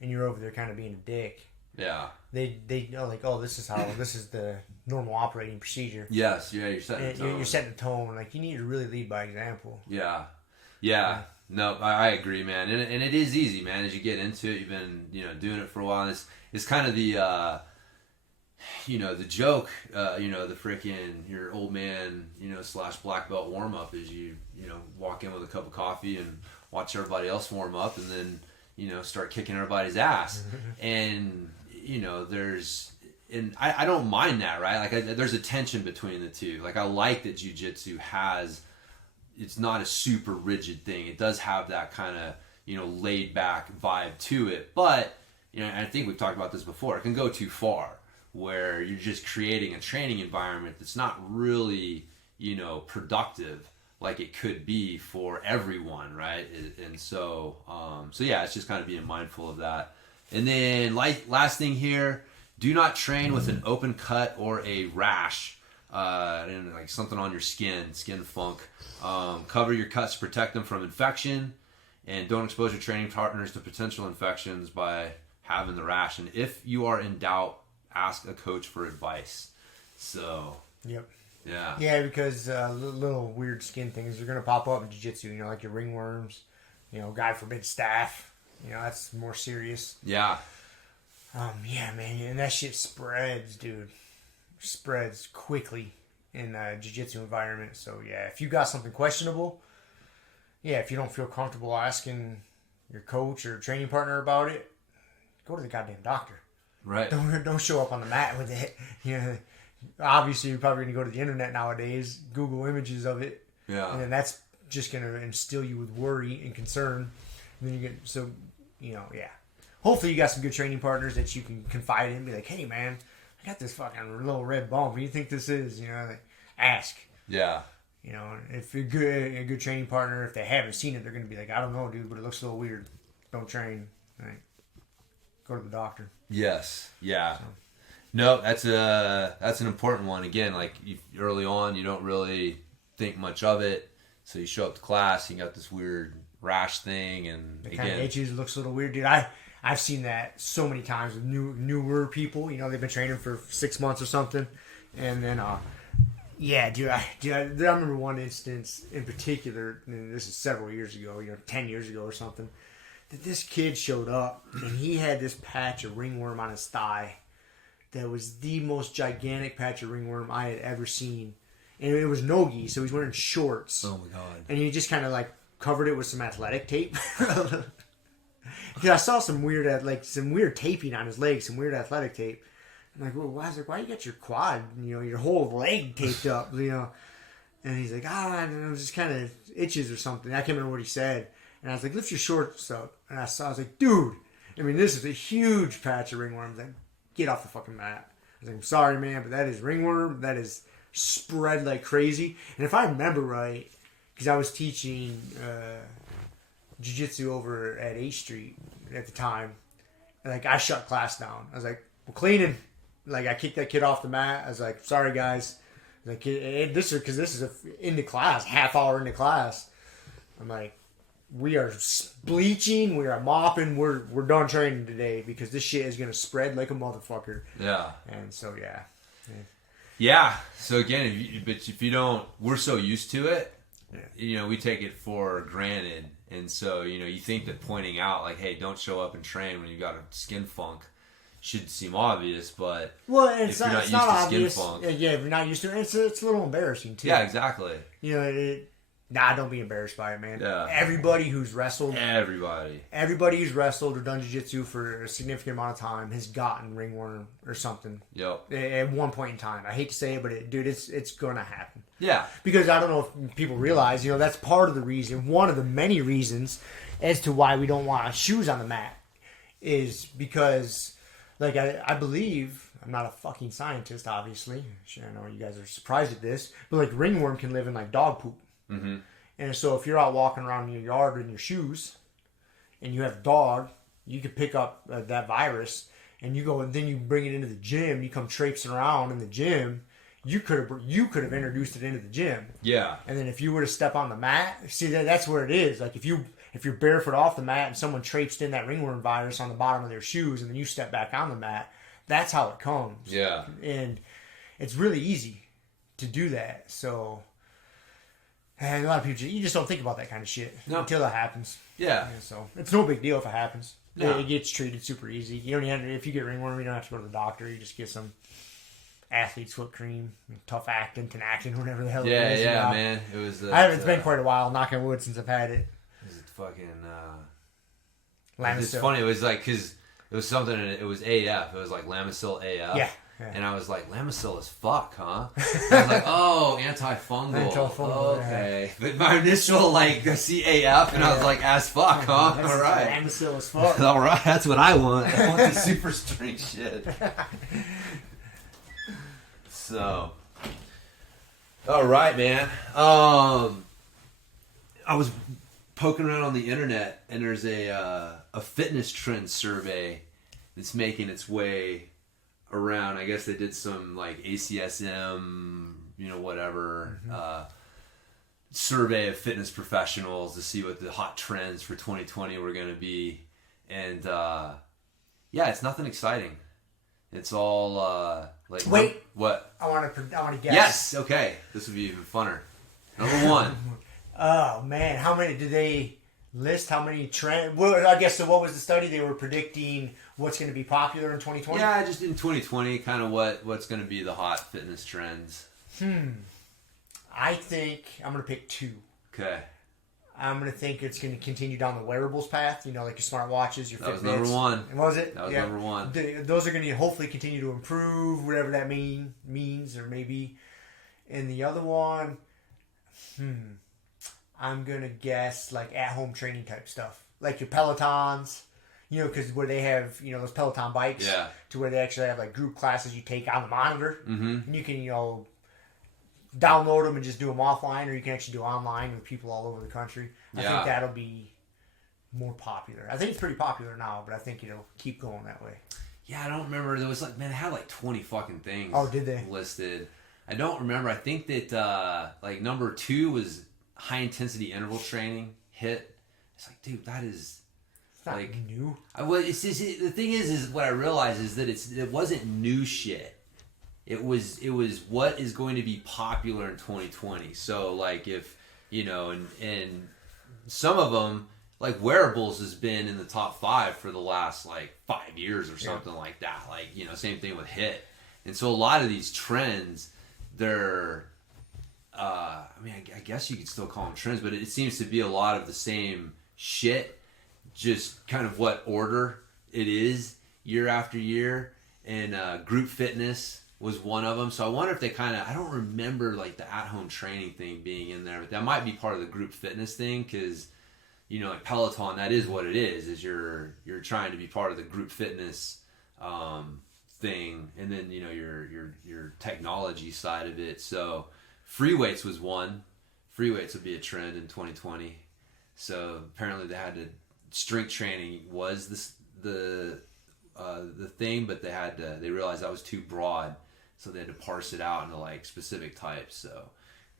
and you're over there kind of being a dick. Yeah. They know like, oh, this is the normal operating procedure. Yes. Yeah. You're setting the tone. You're setting the tone. Like you need to really lead by example. Yeah. Yeah. No, I agree, man. And it is easy, man. As you get into it, you've been doing it for a while. And it's kind of the the joke, the freaking your old man, / black belt warm up is you walk in with a cup of coffee and watch everybody else warm up and then, start kicking everybody's ass. And, I don't mind that, right? Like there's a tension between the two. Like I like that jiu-jitsu it's not a super rigid thing. It does have that kind of, laid back vibe to it. But, and I think we've talked about this before, it can go too far, where you're just creating a training environment that's not really, productive like it could be for everyone, right? And so yeah, it's just kind of being mindful of that. And then last thing here, do not train with an open cut or a rash, and like something on your skin funk. Cover your cuts to protect them from infection, and don't expose your training partners to potential infections by having the rash. And if you are in doubt, ask a coach for advice. So. Yep. Yeah. Yeah, because little weird skin things are gonna pop up in jiu-jitsu. Like your ringworms. God forbid staph. That's more serious. Yeah. Yeah, man, and that shit spreads, dude. Spreads quickly in a jiu-jitsu environment. So yeah, if you got something questionable, if you don't feel comfortable asking your coach or training partner about it, go to the goddamn doctor. Right. Don't show up on the mat with it. Obviously you're probably gonna go to the internet nowadays, Google images of it. Yeah. And then that's just going to instill you with worry and concern. And then you get, so, hopefully you got some good training partners that you can confide in and be like, hey man, I got this fucking little red bump. What do you think this is? Like, ask. Yeah. If you're good, a good training partner, if they haven't seen it, they're going to be like, I don't know, dude, but it looks a little weird. Don't train. Right. Go to the doctor. Yes. Yeah. So. No, that's an important one. Again, like early on, you don't really think much of it. So you show up to class, you got this weird rash thing, and it kind of itches, looks a little weird, dude. I've seen that so many times with newer people. They've been training for 6 months or something, and then dude, I remember one instance in particular, and this is several years ago, 10 years ago or something, that this kid showed up and he had this patch of ringworm on his thigh that was the most gigantic patch of ringworm I had ever seen. And it was no-gi, so he's wearing shorts. Oh my God. And he just kind of like covered it with some athletic tape. Because I saw some weird taping on his legs, some weird athletic tape. I'm like, well, why you got your quad, your whole leg taped up, And he's like, and it was just kind of itches or something. I can't remember what he said. And I was like, lift your shorts up. And I was like, dude, this is a huge patch of ringworm. Like, get off the fucking mat. I was like, I'm sorry, man, but that is ringworm. That is spread like crazy. And if I remember right, because I was teaching jiu-jitsu over at 8th Street at the time, like, I shut class down. I was like, we're cleaning. Like, I kicked that kid off the mat. I was like, sorry, guys. Like, this is into class, half hour into class. I'm like, we are bleaching, we are mopping, we're done training today because this shit is gonna spread like a motherfucker. Yeah. And so yeah. So again, if you don't, we're so used to it. Yeah. We take it for granted, and so you think that pointing out like, hey, don't show up and train when you got a skin funk should seem obvious, but it's not obvious. Funk, if you're not used to it, it's a little embarrassing too. Yeah, exactly. Don't be embarrassed by it, man. Yeah. Everybody who's wrestled who's wrestled or done jiu-jitsu for a significant amount of time has gotten ringworm or something. Yep. At one point in time. I hate to say it, but it's gonna happen. Yeah. Because I don't know if people realize, that's part of the reason, one of the many reasons as to why we don't want shoes on the mat is because, like, I believe, I'm not a fucking scientist, obviously. I know you guys are surprised at this, but like ringworm can live in like dog poop. Mm-hmm. And so if you're out walking around in your yard in your shoes and you have a dog, you could pick up that virus and then you bring it into the gym, you come traipsing around in the gym, you could have introduced it into the gym. Yeah. And then if you were to step on the mat, see that's where it is. Like if you're barefoot off the mat and someone traipsed in that ringworm virus on the bottom of their shoes and then you step back on the mat, that's how it comes. Yeah. And it's really easy to do that. So, and a lot of people, you just don't think about that kind of shit until it happens. Yeah. So it's no big deal if it happens. No. It gets treated super easy. You don't even, if you get ringworm, you don't have to go to the doctor. You just get some athlete's foot cream, tough actin, Tenactin, whatever the hell it is. Yeah, man. It was. It's been quite a while, knock on wood, since I've had it. It was fucking. Lamisil. It's funny. It was like because it was something. It was AF. It was like Lamisil AF. Yeah. And I was like, Lamisil is fuck, huh? And I was like, oh, antifungal. Okay. Yeah. But my initial, like, CAF, and I was like, as fuck, huh? All right. Lamisil is fuck. All right. That's what I want. I want the super strength shit. So. All right, man. I was poking around on the internet, and there's a fitness trend survey that's making its way around. I guess they did some like ACSM, whatever, survey of fitness professionals to see what the hot trends for 2020 were going to be. And it's nothing exciting. It's all like, wait, what? I want to guess. Yes. Okay. This would be even funner. Number one. Oh man, how many did they list? How many trends? Well, I guess so. What was the study? They were predicting what's going to be popular in 2020. Yeah, just in 2020, kind of what's going to be the hot fitness trends. I think I'm going to pick two. Okay. I'm going to think it's going to continue down the wearables path. Like your smartwatches, your Fitbits. That was number one. Was it? That was number one. Those are going to hopefully continue to improve, whatever that means, or maybe. And the other one, I'm going to guess like at-home training type stuff. Like your Pelotons, because where they have, those Peloton bikes. Yeah. To where they actually have like group classes you take on the monitor. Mm-hmm. And you can, download them and just do them offline, or you can actually do online with people all over the country. I think that'll be more popular. I think it's pretty popular now, but I think it'll keep going that way. Yeah, I don't remember. There was they had 20 fucking things. Oh, did they? Listed. I don't remember. I think that number 2 was high intensity interval training. HIIT. It's like, dude, that is it's not new. The thing is what I realized is that it wasn't new shit. It was what is going to be popular in 2020. So like if and some of them like wearables has been in the top 5 for the last 5 years or something like that. Like same thing with HIIT. And so a lot of these trends, they're I guess you could still call them trends, but it seems to be a lot of the same shit, just kind of what order it is year after year. And group fitness was one of them. So I wonder if they I don't remember the at-home training thing being in there, but that might be part of the group fitness thing because, like Peloton, that is what it is you're trying to be part of the group fitness thing. And then, your technology side of it. So free weights was one. Free weights would be a trend in 2020. So apparently they had to, strength training was the thing, but they realized that was too broad. So they had to parse it out into specific types. So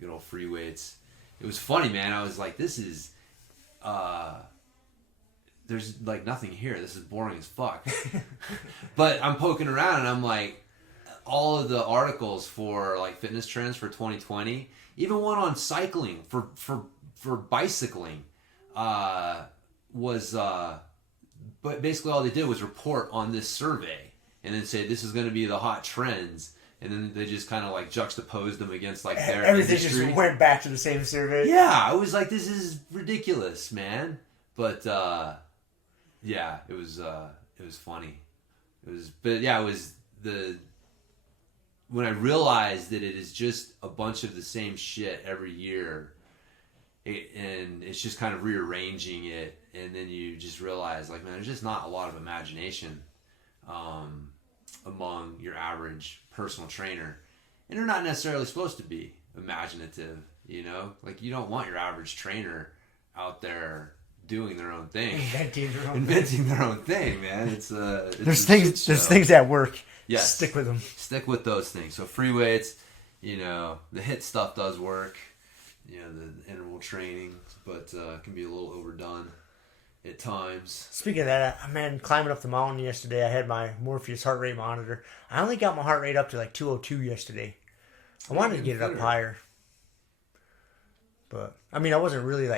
good old free weights. It was funny, man. I was like, this is, there's nothing here. This is boring as fuck. But I'm poking around and I'm like, all of the articles for fitness trends for 2020, even one on cycling for bicycling, was, but basically all they did was report on this survey and then say this is going to be the hot trends. And then they just kind of juxtaposed them against their everything industry. Just went back to the same survey. Yeah, I was like, this is ridiculous, man. But yeah, it was funny. It was when I realized that it is just a bunch of the same shit every year, and it's just kind of rearranging it, and then you just realize man, there's just not a lot of imagination among your average personal trainer, and they're not necessarily supposed to be imaginative. You don't want your average trainer out there doing their own thing, inventing their own thing, man. There's things that work. Yes, stick with them. Stick with those things. So free weights, the HIIT stuff does work. The interval training, but can be a little overdone at times. Speaking of that, man, climbing up the mountain yesterday, I had my Morpheus heart rate monitor. I only got my heart rate up to 202 yesterday. I wanted to get it up higher. But, I wasn't really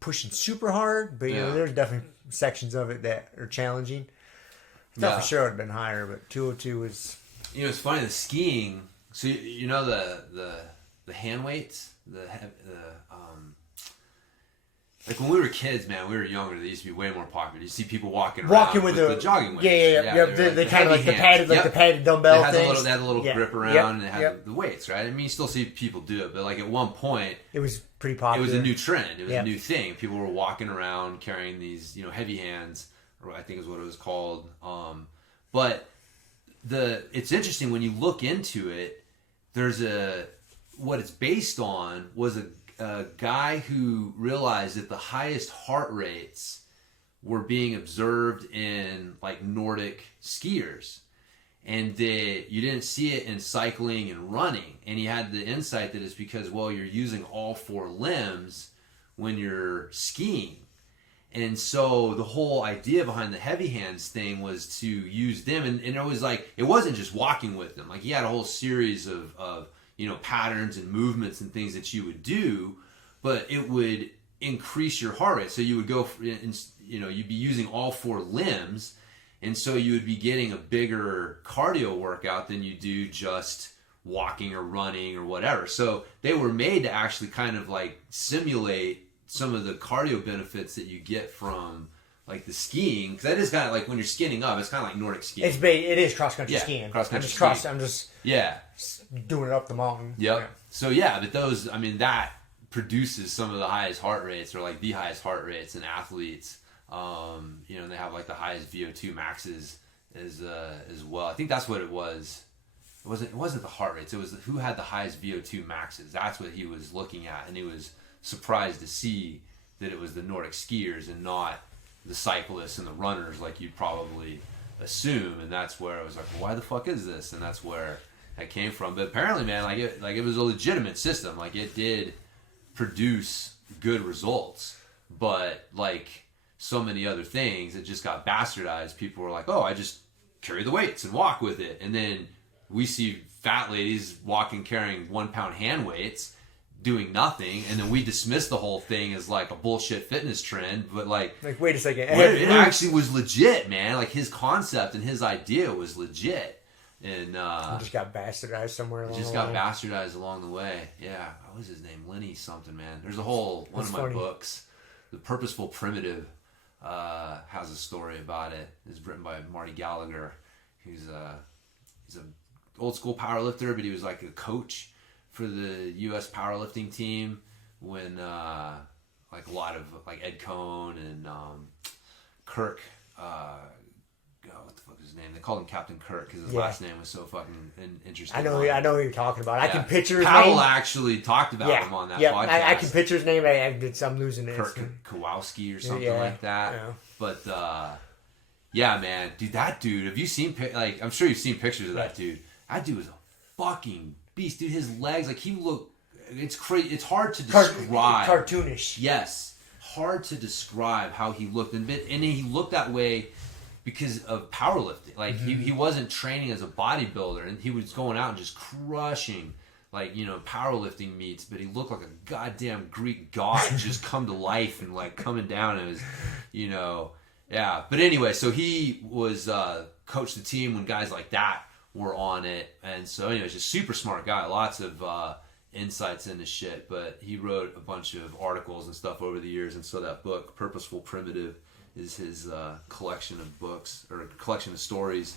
pushing super hard, but there's definitely sections of it that are challenging. I thought for sure it would have been higher, but 202 is... it's funny, the skiing, so the hand weights, when we were kids, man, we were younger. They used to be way more popular. You see people walking around with the jogging weights. Yeah. They kind of the padded dumbbell things. They had a little grip around, and they had the weights, right? You still see people do it, but at one point, it was pretty popular. It was a new trend. It was a new thing. People were walking around carrying these, heavy hands, or I think is what it was called. But it's interesting when you look into it. What it's based on was a guy who realized that the highest heart rates were being observed in Nordic skiers, and that you didn't see it in cycling and running. And he had the insight that it's because you're using all 4 limbs when you're skiing. And so the whole idea behind the heavy hands thing was to use them, and it was it wasn't just walking with them. He had a whole series of patterns and movements and things that you would do, but it would increase your heart rate. So you would go, you'd be using all 4 limbs, and so you would be getting a bigger cardio workout than you do just walking or running or whatever. So they were made to actually kind of simulate some of the cardio benefits that you get from the skiing, because that is kind of when you're skinning up, it's kind of like Nordic skiing. It is cross-country skiing. Cross-country skiing. I'm just doing it up the mountain. Yep. Yeah. So but those, that produces some of the highest heart rates, or like the highest heart rates in athletes. You know, and they have like the highest VO2 maxes as well. I think that's what it was. It wasn't the heart rates. It was who had the highest VO2 maxes. That's what he was looking at, and he was surprised to see that it was the Nordic skiers and not the cyclists and the runners like you'd probably assume. And that's where I was like, well, why the fuck is this? And that's where that came from. But apparently, man, it was a legitimate system. Like, it did produce good results, but like so many other things, it just got bastardized. People were like, oh, I just carry the weights and walk with it. And then we see fat ladies walking carrying 1 pound hand weights doing nothing, and then we dismiss the whole thing as like a bullshit fitness trend. But like wait a second, it actually was legit, man. Like, his concept and his idea was legit, and it just got bastardized somewhere along the way. It just got bastardized along the way. Yeah, what was his name? Lenny something, man. There's a whole one of my books, The Purposeful Primitive, has a story about it. It's written by Marty Gallagher. He's a old school powerlifter, but he was like a coach for the U.S. powerlifting team when like a lot of like Ed Cohn and Kirk. What the fuck is his name? They called him Captain Kirk because his last name was so fucking interesting. I know who you're talking about. I can picture his Paddle name. actually talked about him on that podcast. I can picture his name. I'm losing it. Kirk Kowalski or something like that. Yeah. But yeah, man, dude, that dude. Have you seen I'm sure you've seen pictures of that dude. That dude was a fucking beast, dude. His legs, like, he looked. It's crazy. It's hard to describe. Cartoonish. Yes, hard to describe how he looked, and he looked that way because of powerlifting. Like, he wasn't training as a bodybuilder, and he was going out and just crushing, like, you know, powerlifting meets. But he looked like a goddamn Greek god just come to life and like coming down. And it was, you know, yeah. But anyway, so he was coached the team when guys like that were on it, and so anyways, just super smart guy, lots of insights into shit. But he wrote a bunch of articles and stuff over the years, and so that book, Purposeful Primitive, is his collection of books, or a collection of stories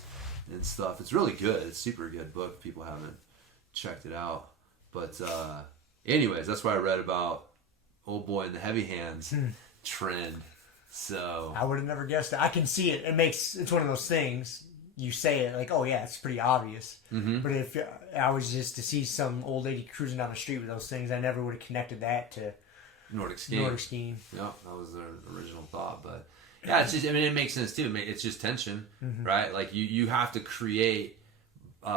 and stuff. It's really good. It's a super good book if people haven't checked it out. But anyways, that's what I read about old boy in the heavy hands trend. So I would have never guessed it. I can see it. It's one of those things. You say it like, oh yeah, it's pretty obvious. But if I was just to see some old lady cruising down the street with those things, I never would have connected that to Nordic skiing. Yeah, that was their original thought. But yeah, it's just, I mean, it makes sense too. It's just tension, right? Like, you have to create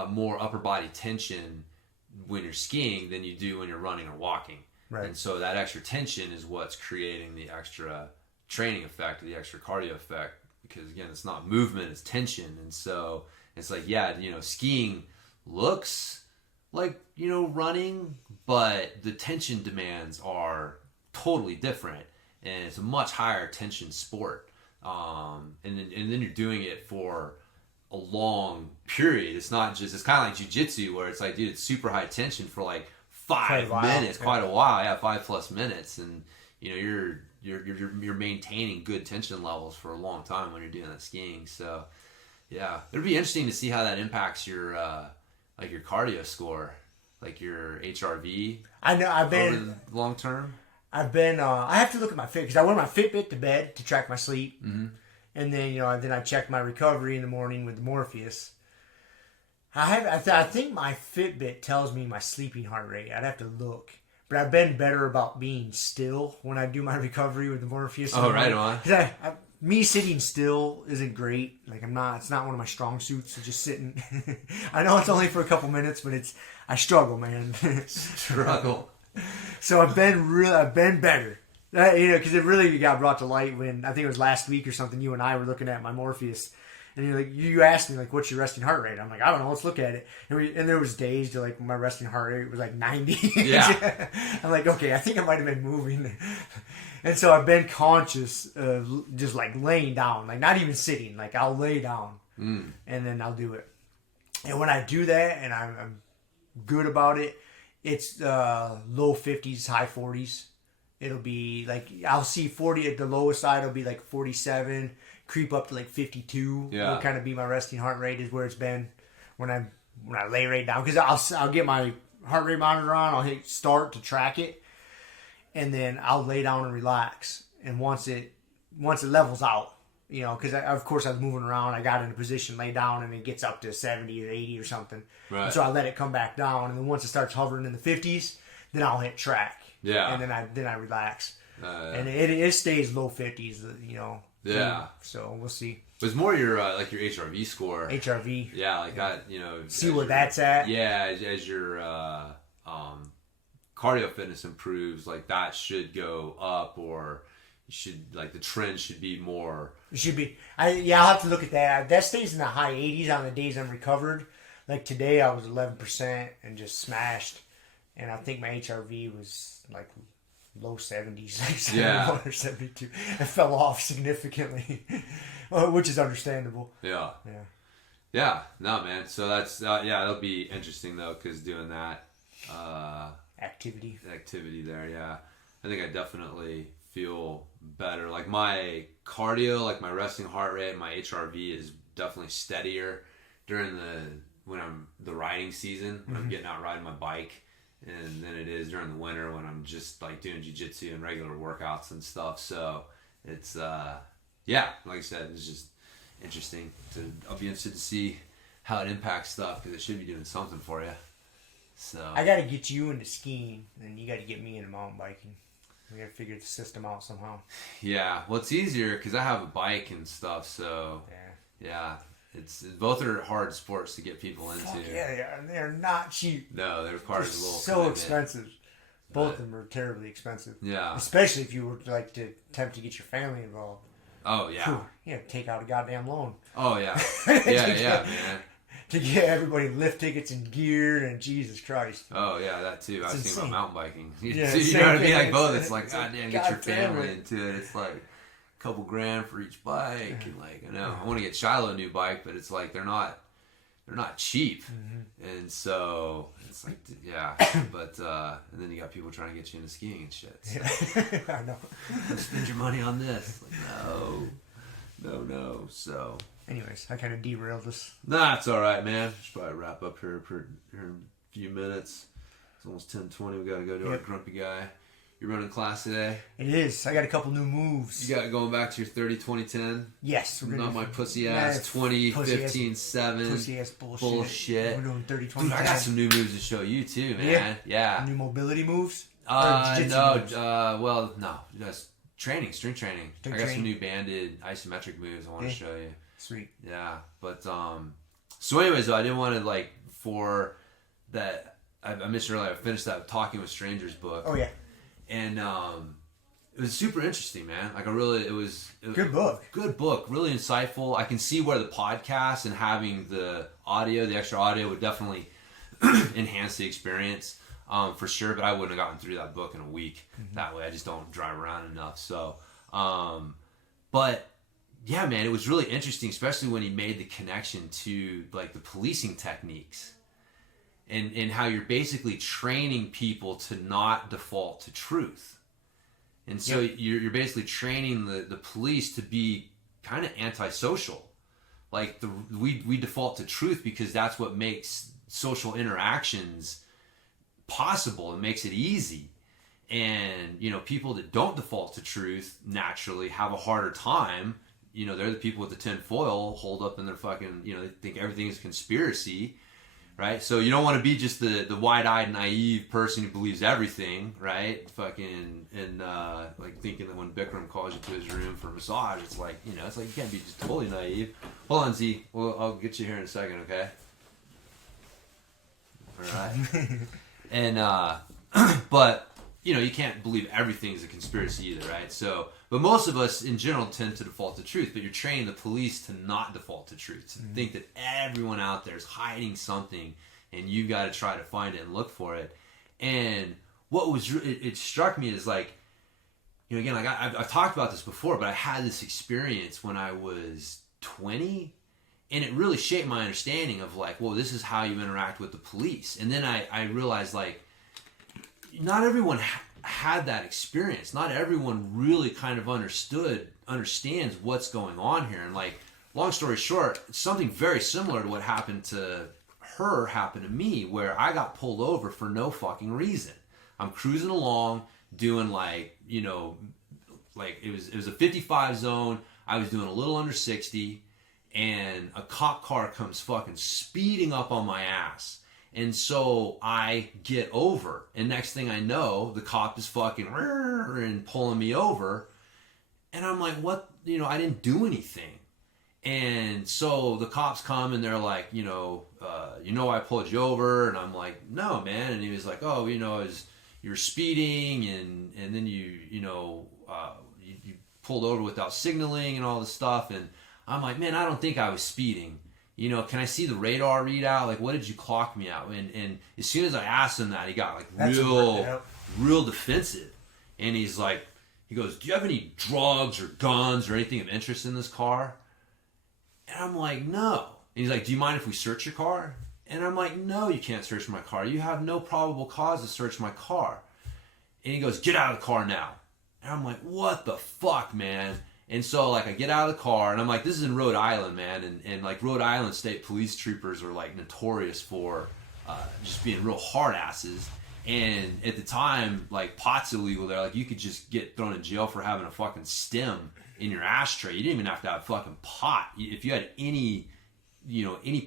more upper body tension when you're skiing than you do when you're running or walking. Right. And so that extra tension is what's creating the extra training effect, the extra cardio effect. Because again, it's not movement, it's tension. And so it's like, yeah, you know, skiing looks like, you know, running, but the tension demands are totally different, and it's a much higher tension sport. And then you're doing it for a long period. It's not just, it's kind of like jiu-jitsu where it's like, dude, it's super high tension for like 5 minutes, quite a while. Yeah, 5+ minutes. And you know, you're maintaining good tension levels for a long time when you're doing that skiing. So yeah, it'd be interesting to see how that impacts your like your cardio score, like your HRV. I know I've been over the long term. I have to look at my Fitbit because I wear my Fitbit to bed to track my sleep, and then then I check my recovery in the morning with the Morpheus. I think my Fitbit tells me my sleeping heart rate. I'd have to look. But I've been better about being still when I do my recovery with the Morpheus. Oh, right on. Me sitting still isn't great. Like, it's not one of my strong suits. So just sitting. I know it's only for a couple minutes, but I struggle, man. Struggle. So I've been better. Because it really got brought to light when, I think it was last week or something, you and I were looking at my Morpheus. And you're like, you asked me, like, what's your resting heart rate? I'm like, I don't know. Let's look at it. And there was days to, like, my resting heart rate was like 90. Yeah. I'm like, okay, I think I might have been moving. And so I've been conscious of just, like, laying down. Like, not even sitting. Like, I'll lay down. And then I'll do it. And when I do that and I'm good about it, it's low 50s, high 40s. It'll be, like, I'll see 40 at the lowest side. It'll be, like, 47. Creep up to like 52. Yeah. Will kind of be my resting heart rate is where it's been when I lay right down, because I'll get my heart rate monitor on. I'll hit start to track it, and then I'll lay down and relax. And once it levels out, you know, because of course I was moving around, I got in a position, lay down, and it gets up to 70 or 80 or something. Right. And so I let it come back down, and then once it starts hovering in the 50s, then I'll hit track. Yeah. And then I relax. And it stays low 50s, you know. Yeah. So we'll see. But it's more your like your HRV score. HRV. Yeah, like that. You know. See where that's at. Yeah, as your cardio fitness improves, like that should go up, or you should like the trend should be more. It should be. I'll have to look at that. That stays in the high 80s on the days I'm recovered. Like today, I was 11% and just smashed, and I think my HRV was like low 70s, like 71 or 72. It fell off significantly, which is understandable. Yeah. Yeah. Yeah. No, man. So that's it'll be interesting though, because doing that activity there. Yeah, I think I definitely feel better. Like my cardio, like my resting heart rate, my HRV is definitely steadier during the riding season when I'm getting out riding my bike. And then it is during the winter when I'm just like doing jiu-jitsu and regular workouts and stuff. So it's, like I said, it's just interesting. I'll be interested to see how it impacts stuff because it should be doing something for you. So I got to get you into skiing and you got to get me into mountain biking. We got to figure the system out somehow. Yeah. Well, it's easier because I have a bike and stuff. So yeah. Both are hard sports to get people into. Yeah, they're not cheap. No, they require a little so commitment. Expensive. Both of them are terribly expensive. Yeah. Especially if you were like to attempt to get your family involved. Oh yeah. You have to take out a goddamn loan. Oh yeah. Yeah, man. To get everybody lift tickets and gear and Jesus Christ. Oh yeah, that too. I was thinking about mountain biking. Yeah, you know what I mean? Like both. It's like God damn, get your family into it. It's like couple grand for each bike, and like I know I want to get Shiloh a new bike, but it's like they're not cheap, and so it's like but and then you got people trying to get you into skiing and shit. So. I know. Spend your money on this. Like no. So, anyways, I kind of derailed this. Nah, it's all right, man. Should probably wrap up here in a few minutes. It's almost 10:20. We got to go to our Grumpy Guy. You're running class today? It is. I got a couple new moves. You got going back to your 30-20-10? Yes. We're not my pussy ass 20-15-7. Pussy ass bullshit. We're doing 30-20-10. Dude, I got some new moves to show you too, man. Yeah. New mobility moves? No. Just training, strength training. I got some new banded isometric moves I want to show you. Sweet. Yeah. But, so anyways, though, I didn't want to, like, for that, I mentioned earlier, I finished that Talking with Strangers book. Oh, yeah. And it was super interesting, man. Like it was good book. Good book, really insightful. I can see where the podcast and having the extra audio would definitely enhance the experience for sure. But I wouldn't have gotten through that book in a week that way. I just don't drive around enough. So, but yeah, man, it was really interesting, especially when he made the connection to like the policing techniques. And how you're basically training people to not default to truth. And so you're basically training the police to be kind of antisocial. Like we default to truth because that's what makes social interactions possible and makes it easy. And, you know, people that don't default to truth naturally have a harder time. You know, they're the people with the tin foil holed up in their fucking, you know, they think everything is conspiracy. Right? So you don't want to be just the wide-eyed, naive person who believes everything, right? Fucking, and like thinking that when Bikram calls you to his room for a massage, it's like, you know, it's like you can't be just totally naive. Hold on, Z. Well, I'll get you here in a second, okay? All right. And, but, you know, you can't believe everything is a conspiracy either, right? So, but most of us in general tend to default to truth, but you're training the police to not default to truth, to think that everyone out there is hiding something and you've got to try to find it and look for it. And what was, it struck me as like, you know, again, like I've talked about this before, but I had this experience when I was 20 and it really shaped my understanding of like, well, this is how you interact with the police. And then I realized like, not everyone had that experience. Not everyone really kind of understands what's going on here. And like, long story short, something very similar to what happened to her happened to me, where I got pulled over for no fucking reason. I'm cruising along, doing like, you know, like it was a 55 zone. I was doing a little under 60, and a cop car comes fucking speeding up on my ass. And so I get over, and next thing I know, the cop is fucking and pulling me over. And I'm like, what? You know, I didn't do anything. And so the cops come and they're like, you know, I pulled you over. And I'm like, no, man. And he was like, oh, you know, you're speeding, and then you pulled over without signaling and all this stuff. And I'm like, man, I don't think I was speeding. You know, can I see the radar readout? Like, what did you clock me out? And as soon as I asked him that, he got like real defensive. And he goes, do you have any drugs or guns or anything of interest in this car? And I'm like, no. And he's like, do you mind if we search your car? And I'm like, no, you can't search my car. You have no probable cause to search my car. And he goes, get out of the car now. And I'm like, what the fuck, man? And so, like, I get out of the car, and I'm like, this is in Rhode Island, man. And like, Rhode Island state police troopers are, like, notorious for just being real hard asses. And at the time, like, pot's illegal there. Like, you could just get thrown in jail for having a fucking stem in your ashtray. You didn't even have to have fucking pot. If you had any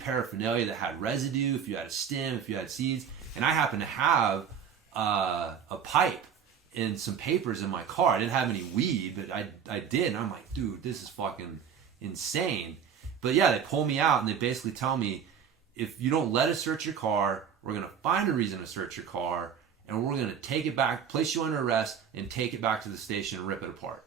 paraphernalia that had residue, if you had a stem, if you had seeds. And I happened to have a pipe and some papers in my car. I didn't have any weed, but I did. And I'm like, dude, this is fucking insane. But yeah, they pull me out and they basically tell me, if you don't let us search your car, we're going to find a reason to search your car, and we're going to take it back, place you under arrest, and take it back to the station and rip it apart.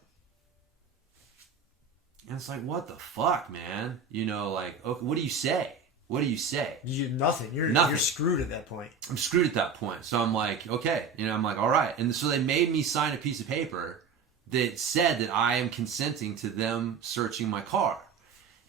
And it's like, what the fuck, man? You know, like, okay, what do you say? What do you say? You do nothing. You're screwed at that point. I'm screwed at that point. So I'm like, okay. You know, I'm like, all right. And so they made me sign a piece of paper that said that I am consenting to them searching my car.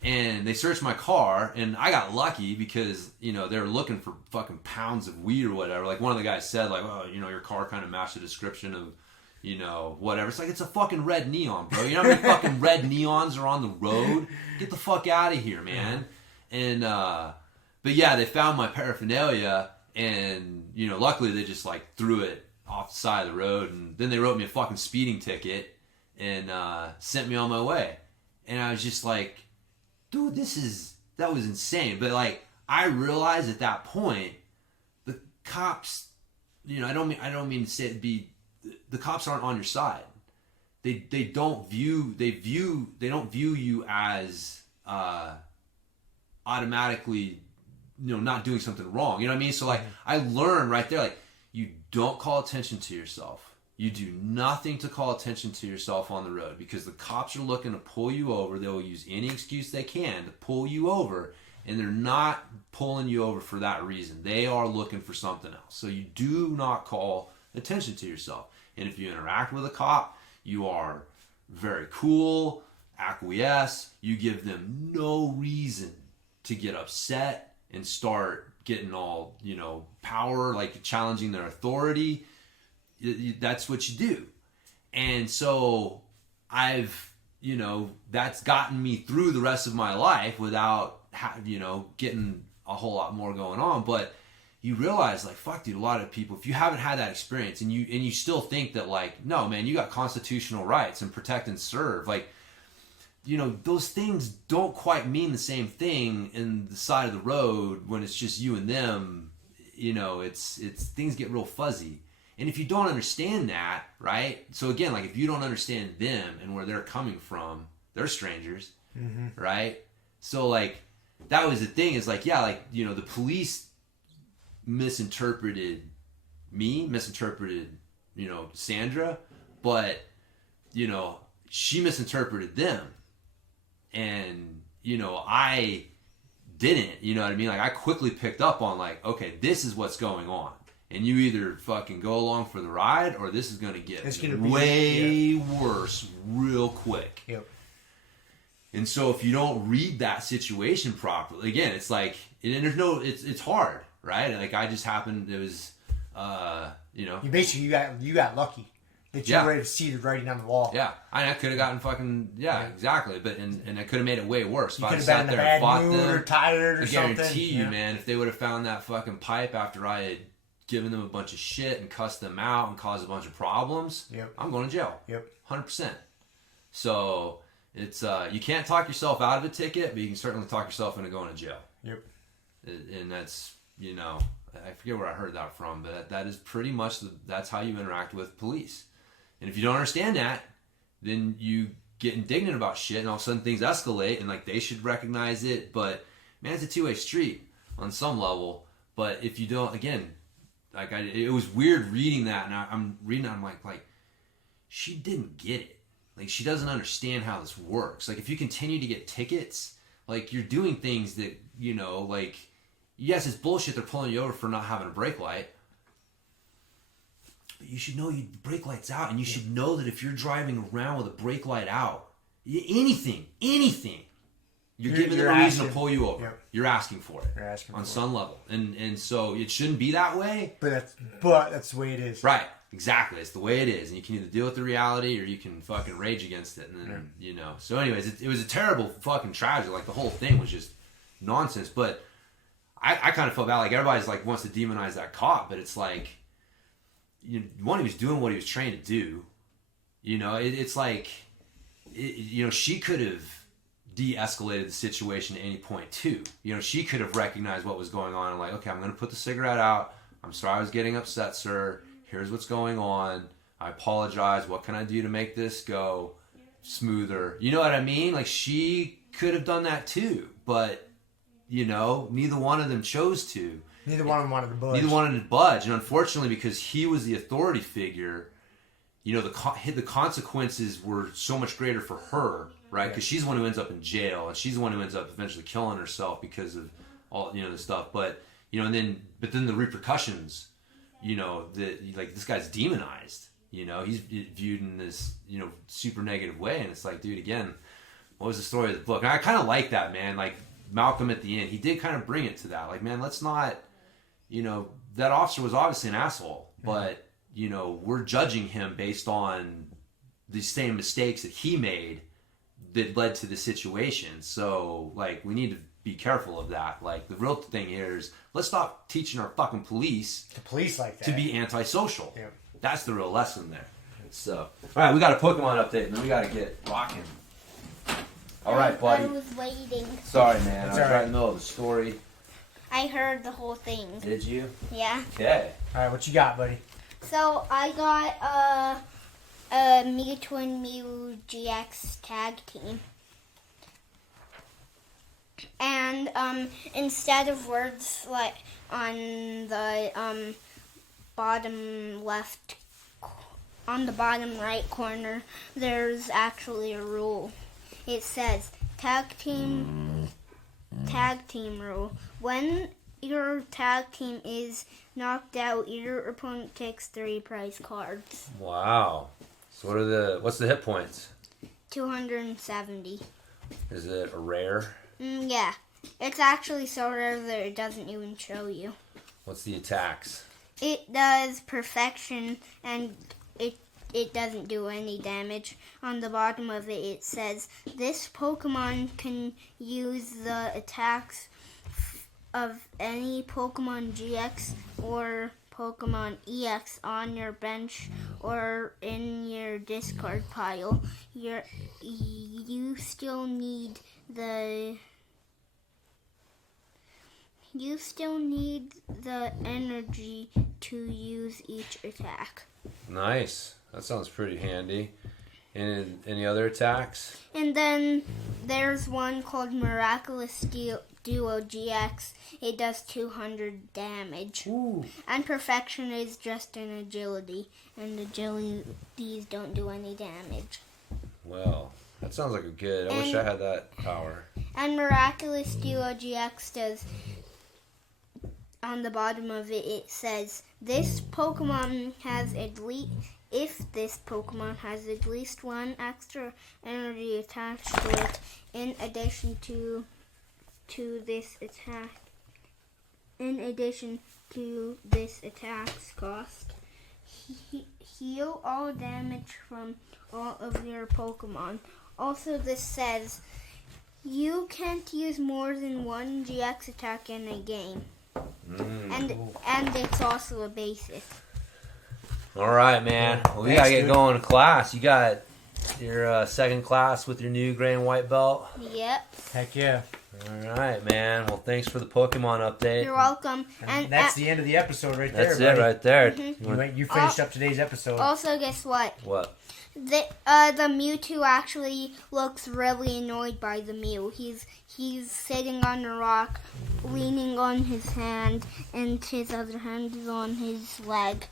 And they searched my car, and I got lucky because, you know, they were looking for fucking pounds of weed or whatever. Like, one of the guys said, like, oh, you know, your car kind of matched the description of, you know, whatever. It's like, it's a fucking red neon, bro. You know how many fucking red neons are on the road? Get the fuck out of here, man. And, but yeah, they found my paraphernalia, and, you know, luckily they just, like, threw it off the side of the road, and then they wrote me a fucking speeding ticket and sent me on my way. And I was just like, dude, that was insane. But, like, I realized at that point, the cops, you know, I don't mean to say it be, the cops aren't on your side. They don't view you as automatically, you know, not doing something wrong. You know what I mean? So, like, I learned right there, like, you don't call attention to yourself. You do nothing to call attention to yourself on the road, because the cops are looking to pull you over. They will use any excuse they can to pull you over, and they're not pulling you over for that reason. They are looking for something else. So you do not call attention to yourself. And if you interact with a cop, you are very cool, acquiesce. You give them no reason to get upset and start getting all, you know, power, like challenging their authority. That's what you do. And so I've, you know, that's gotten me through the rest of my life without, you know, getting a whole lot more going on. But you realize, like, fuck, dude, a lot of people, if you haven't had that experience and you still think that, like, no, man, you got constitutional rights and protect and serve, like, you know, those things don't quite mean the same thing in the side of the road when it's just you and them. You know, it's things get real fuzzy. And if you don't understand that, right? So again, like, if you don't understand them and where they're coming from, they're strangers, right? So, like, that was the thing, is like, yeah, like, you know, the police misinterpreted me, you know, Sandra, but, you know, she misinterpreted them. And, you know, I didn't, you know what I mean? Like, I quickly picked up on, like, okay, this is what's going on. And you either fucking go along for the ride, or this is going to get way worse real quick. Yep. And so if you don't read that situation properly, again, it's like, and there's no, it's hard, right? And like, I just happened, it was, you know. You got lucky that you were able to see the writing on the wall. Yeah. I could have gotten fucking, exactly. But, and I could have made it way worse. You could have been in a bad mood or tired or something. I guarantee you, man, if they would have found that fucking pipe after I had giving them a bunch of shit and cuss them out and cause a bunch of problems, I'm going to jail. 100%. So it's you can't talk yourself out of a ticket, but you can certainly talk yourself into going to jail. And that's, you know, I forget where I heard that from, but that is pretty much that's how you interact with police. And if you don't understand that, then you get indignant about shit, and all of a sudden things escalate, and like they should recognize it. But man, it's a two-way street on some level. But if you don't, again, like it was weird reading that, and I'm reading it, I'm like, she didn't get it. Like, she doesn't understand how this works. Like, if you continue to get tickets, like, you're doing things that, you know, like, yes, it's bullshit they're pulling you over for not having a brake light. But you should know the brake light's out, and you should know that if you're driving around with a brake light out, anything, you're giving them a reason to pull you over. You're asking for it on some level. And so it shouldn't be that way. But that's the way it is. Right. Exactly. It's the way it is. And you can either deal with the reality or you can fucking rage against it. And then, you know. So anyways, it was a terrible fucking tragedy. Like, the whole thing was just nonsense. But I kind of felt bad. Like, everybody's like wants to demonize that cop. But it's like, he was doing what he was trained to do. You know, it's like, you know, she could have de-escalated the situation at any point too. You know, she could have recognized what was going on and like, okay, I'm going to put the cigarette out. I'm sorry I was getting upset, sir. Here's what's going on. I apologize. What can I do to make this go smoother? You know what I mean? Like, she could have done that too, but, you know, neither one of them chose to. Neither one of them wanted to budge. Neither wanted to budge. And unfortunately, because he was the authority figure, you know, the consequences were so much greater for her, right? Because she's the one who ends up in jail, and she's the one who ends up eventually killing herself because of all, you know, the stuff. But, you know, but then the repercussions, you know, like, this guy's demonized. You know, he's viewed in this, you know, super negative way, and it's like, dude, again, what was the story of the book? And I kind of like that, man. Like, Malcolm at the end, he did kind of bring it to that. Like, man, let's not, you know, that officer was obviously an asshole, but, you know, we're judging him based on the same mistakes that he made that led to the situation. So, like, we need to be careful of that. Like, the real thing here is, let's stop teaching our fucking police like that to be antisocial. That's the real lesson there. So, all right, we got a Pokemon update, and then we got to get rocking. All right, buddy. I was waiting. Sorry, man. I was right in the middle of the story. I heard the whole thing. Did you? Yeah. Okay. All right, what you got, buddy? So I got a Mewtwo and Mew GX tag team. And instead of words like on the bottom left, on the bottom right corner, there's actually a rule. It says tag team rule. When your tag team is knocked out, your opponent takes 3 prize cards. Wow. So what's the hit points? 270. Is it a rare? Yeah. It's actually so rare that it doesn't even show you. What's the attacks? It does perfection, and it doesn't do any damage. On the bottom of it says, this Pokemon can use the attacks of any Pokemon GX or Pokemon EX on your bench or in your discard pile. You still need the energy to use each attack. Nice. That sounds pretty handy. And any other attacks? And then there's one called Miraculous Duo GX. It does 200 damage. Ooh. And Perfection is just an agility. And agilities don't do any damage. Well, that sounds like a good... I wish I had that power. And Miraculous Duo GX does... On the bottom of it, it says, this Pokemon has if this Pokemon has at least one extra energy attached to it, in addition to this attack's cost, heal all damage from all of your Pokemon. Also, this says, you can't use more than one GX attack in a game. And it's also a basic. All right, man. Well, we gotta get going to class. You got your second class with your new gray and white belt. Yep. Heck yeah. All right, man. Well, thanks for the Pokemon update. You're welcome. And that's the end of the episode right there. That's it right there. Mm-hmm. You finished up today's episode. Also, guess what? What? The Mewtwo actually looks really annoyed by the Mew. He's sitting on a rock, leaning on his hand, and his other hand is on his leg.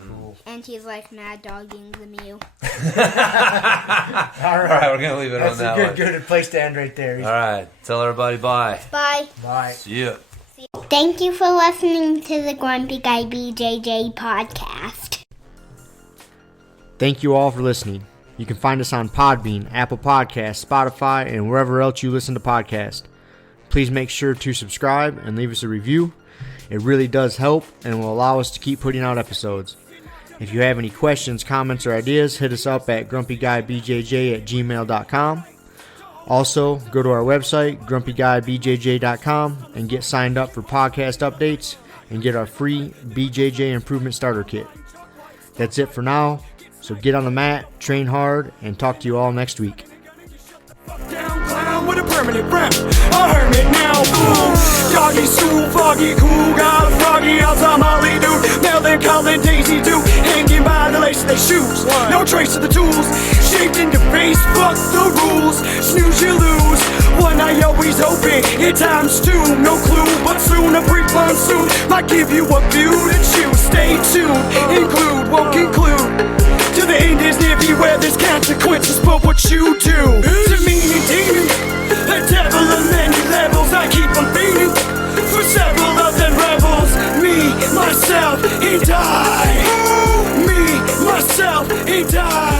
Cool. And he's like mad dogging the Mew. All right, we're gonna leave it on that That's a one. good place to end right there. All right, tell everybody bye. Bye. Bye. See ya. Thank you for listening to the Grumpy Guy BJJ Podcast. Thank you all for listening. You can find us on Podbean, Apple Podcasts, Spotify, and wherever else you listen to podcasts. Please make sure to subscribe and leave us a review. It really does help and will allow us to keep putting out episodes. If you have any questions, comments, or ideas, hit us up at grumpyguybjj@gmail.com. Also, go to our website, grumpyguybjj.com, and get signed up for podcast updates and get our free BJJ Improvement Starter Kit. That's it for now, so get on the mat, train hard, and talk to you all next week. With a permanent rep, a hermit now, boom. Doggy school, foggy, cool, got a froggy outside Molly dude. Melvin, Colin, Daisy Duke, hanging by the lace of their shoes. No trace of the tools, shaped in your face, fuck the rules. Snooze, you lose. One eye always open, in times two, no clue. But soon a brief monsoon might give you a view to choose. Stay tuned, include, won't conclude. To the end is near, beware there's consequences for what you do. To me and demon, a devil of many levels, I keep on feeding for several of them rebels. Me, myself, and I. Me, myself, and I.